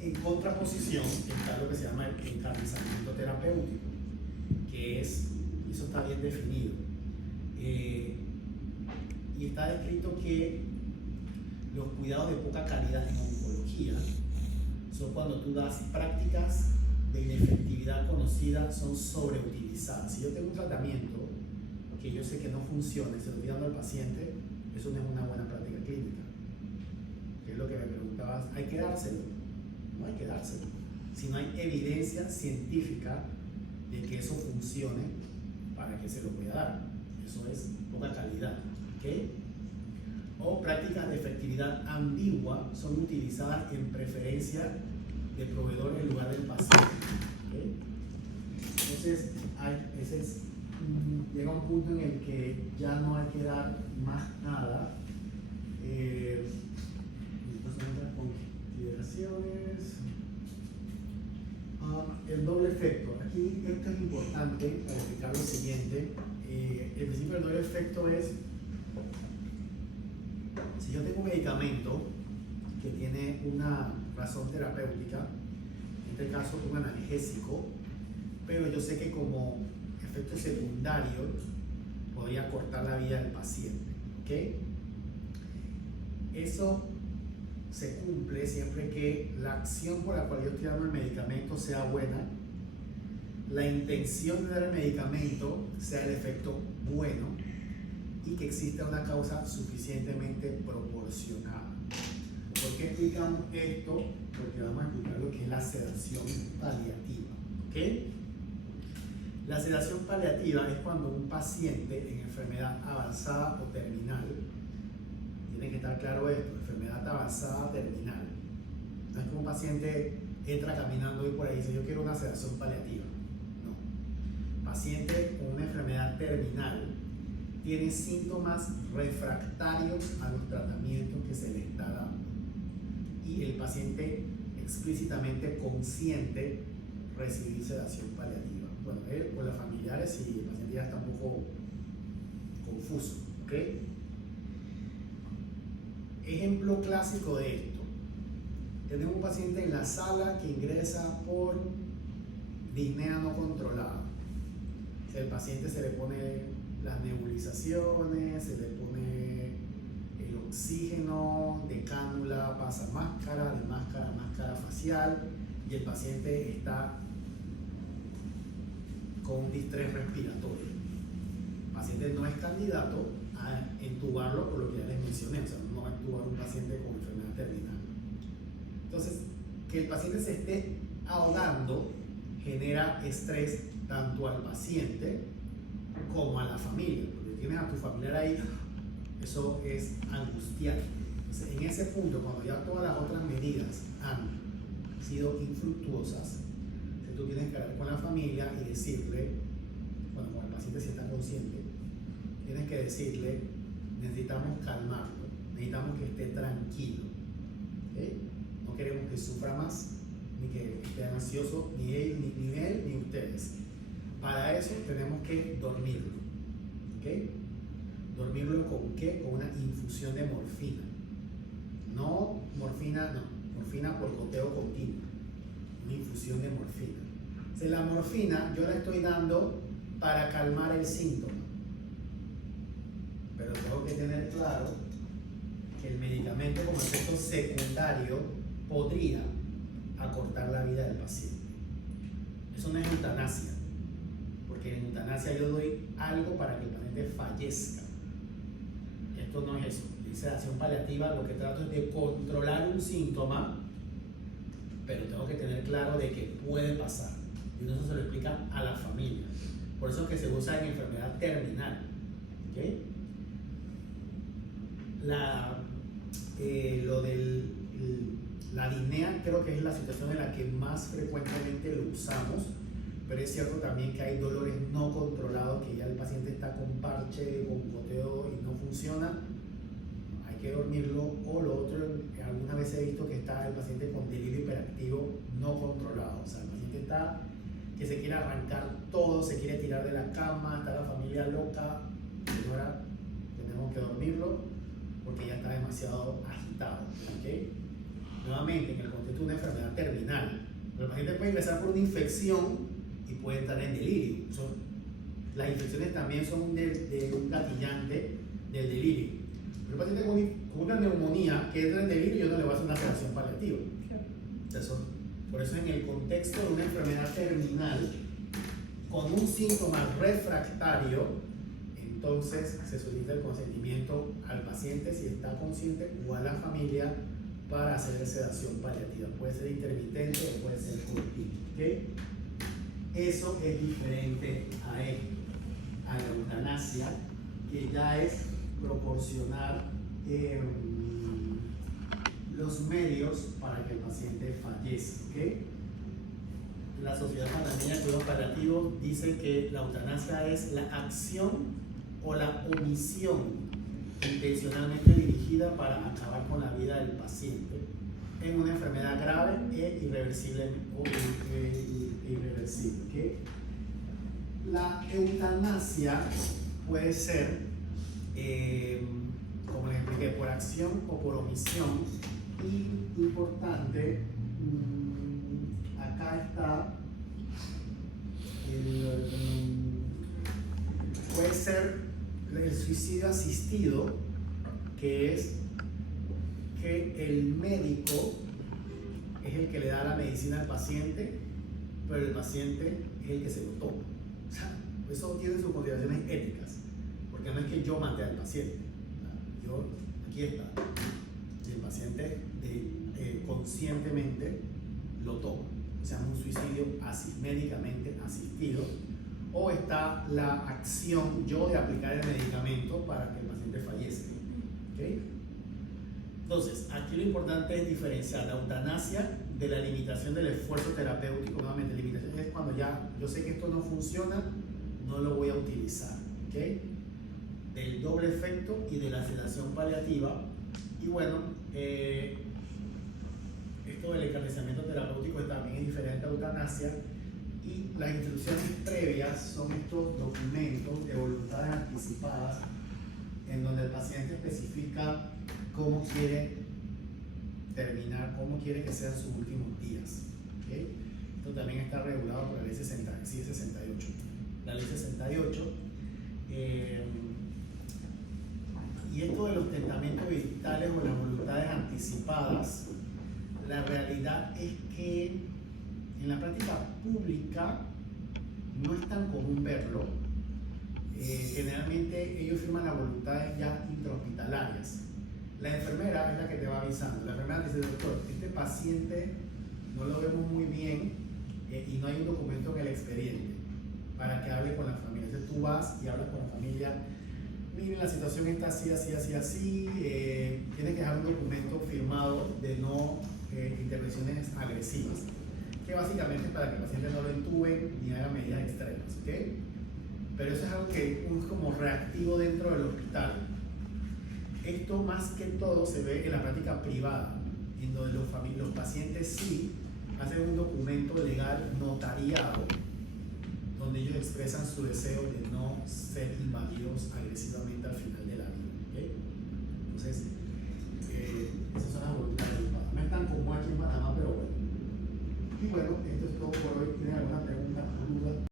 En contraposición está lo que se llama el encarnizamiento terapéutico, que es, eso está bien definido, y está descrito que los cuidados de poca calidad en oncología son cuando tú das prácticas de inefectividad conocida, son sobreutilizadas. Si yo tengo un tratamiento que yo sé que no funciona y se lo estoy dando al paciente, eso no es una buena práctica clínica. Que es lo que me preguntabas, ¿hay que dárselo? No hay que dárselo. Si no hay evidencia científica de que eso funcione, ¿para qué se lo voy a dar? Eso es poca calidad. ¿Okay? O prácticas de efectividad ambigua son utilizadas en preferencia de proveedor en lugar del paciente. ¿Okay? Entonces, llega un punto en el que ya no hay que dar más nada. Entonces, otras consideraciones. El doble efecto. Aquí esto es importante para explicar lo siguiente. El principio del doble efecto es, si yo tengo un medicamento que tiene una razón terapéutica, en este caso un analgésico, pero yo sé que como efecto secundario podría cortar la vida del paciente, ¿ok? Eso se cumple siempre que la acción por la cual yo estoy dando el medicamento sea buena, la intención de dar el medicamento sea el efecto bueno y que exista una causa suficientemente proporcionada. ¿Por qué explicamos esto? Porque vamos a explicar lo que es la sedación paliativa. ¿Okay? La sedación paliativa es cuando un paciente en enfermedad avanzada o terminal, tiene que estar claro esto, enfermedad avanzada terminal. No es que un paciente entra caminando y por ahí dice yo quiero una sedación paliativa. No. Paciente con una enfermedad terminal tiene síntomas refractarios a los tratamientos que se le está dando y el paciente explícitamente consiente recibir sedación paliativa. Bueno, él o los familiares, si el paciente ya está un poco confuso, ¿ok? Ejemplo clásico de esto. Tenemos un paciente en la sala que ingresa por disnea no controlada. El paciente se le pone las nebulizaciones, se le pone el oxígeno de cánula, pasa máscara, de máscara a máscara facial y el paciente está con un distrés respiratorio. El paciente no es candidato a entubarlo por lo que ya les mencioné, o sea, no va a entubar un paciente con enfermedad terminal. Entonces, que el paciente se esté ahogando genera estrés tanto al paciente como a la familia, porque tienes a tu familiar ahí, eso es angustiante. Entonces, en ese punto, cuando ya todas las otras medidas han sido infructuosas, tú tienes que hablar con la familia y decirle, bueno, cuando el paciente sí está consciente, tienes que decirle, necesitamos calmarlo, necesitamos que esté tranquilo, ¿okay? No queremos que sufra más, ni que esté ansioso, ni él, ni ustedes. Para eso tenemos que dormirlo, ¿ok? ¿Dormirlo con qué? Con una infusión de morfina. No morfina, no, morfina por goteo continuo, una infusión de morfina. O sea, la morfina yo la estoy dando para calmar el síntoma, pero tengo que tener claro que el medicamento como efecto secundario podría acortar la vida del paciente. Eso no es eutanasia, porque en eutanasia yo doy algo para que el paciente fallezca. Esto no es eso. En sedación paliativa lo que trato es de controlar un síntoma, pero tengo que tener claro de que puede pasar. Y eso se lo explica a la familia. Por eso es que se usa en enfermedad terminal. ¿Okay? La disnea creo que es la situación en la que más frecuentemente lo usamos, pero es cierto también que hay dolores no controlados, que ya el paciente está con parche, con goteo y no funciona. Hay que dormirlo. O lo otro, alguna vez he visto que está el paciente con delirio hiperactivo no controlado. O sea, el paciente está que se quiere arrancar todo, se quiere tirar de la cama, está la familia familia loca, señora, tenemos que dormirlo porque ya está demasiado agitado. ¿Okay? Nuevamente, en el contexto de una enfermedad terminal, el paciente puede ingresar por una infección y puede estar en delirio. Las infecciones también son un gatillante del delirio. Pero el paciente con una neumonía que entra en delirio, yo no le voy a hacer una sedación paliativa. Por eso, en el contexto de una enfermedad terminal, con un síntoma refractario, entonces se solicita el consentimiento al paciente, si está consciente, o a la familia para hacer sedación paliativa. Puede ser intermitente o puede ser continua. ¿Okay? Eso es diferente a esto, a la eutanasia, que ya es proporcionar los medios para que el paciente fallezca. ¿Okay? La Sociedad Panameña de Cuidados Paliativos dice que la eutanasia es la acción o la omisión intencionalmente dirigida para acabar con la vida del paciente en una enfermedad grave e irreversible. ¿Okay? La eutanasia puede ser, como les expliqué, por acción o por omisión. Y importante, acá está puede ser el suicidio asistido, que es que el médico es el que le da la medicina al paciente, pero el paciente es el que se lo toma. O sea, eso tiene sus consideraciones éticas, porque no es que yo mate al paciente, aquí está, y el paciente conscientemente lo toma. Se llama un suicidio médicamente asistido, o está la acción yo de aplicar el medicamento para que el paciente fallezca. ¿Okay? Entonces, aquí lo importante es diferenciar la eutanasia de la limitación del esfuerzo terapéutico. Nuevamente, limitación es cuando ya yo sé que esto no funciona, no lo voy a utilizar. ¿Okay? Del doble efecto y de la sedación paliativa. Y bueno, esto del encarnizamiento terapéutico también es diferente a eutanasia, y las instrucciones previas son estos documentos de voluntades anticipadas en donde el paciente especifica cómo quiere terminar, cómo quiere que sean sus últimos días. ¿Okay? Esto también está regulado por la ley 68. La ley 68 y esto de los testamentos vitales o las voluntades anticipadas, la realidad es que en la práctica pública no es tan común verlo. Generalmente ellos firman las voluntades ya intrahospitalarias. La enfermera es la que te va avisando. La enfermera dice: doctor, este paciente no lo vemos muy bien y no hay un documento en el expediente para que hable con la familia. Entonces tú vas y hablas con la familia: miren, la situación está así, así, así, así, tienes que dejar un documento firmado de no intervenciones agresivas, que básicamente es para que el paciente no lo entube ni haga medidas extremas. ¿Okay? Pero eso es algo que es como reactivo dentro del hospital. Esto más que todo se ve en la práctica privada, en donde los pacientes sí hacen un documento legal notariado, donde ellos expresan su deseo de no ser invadidos agresivamente al final de la vida. ¿Okay? Entonces, esas son las voluntades del Papa. No es tan común aquí en Panamá, pero bueno. Y bueno, esto es todo por hoy. ¿Tienen alguna pregunta o duda?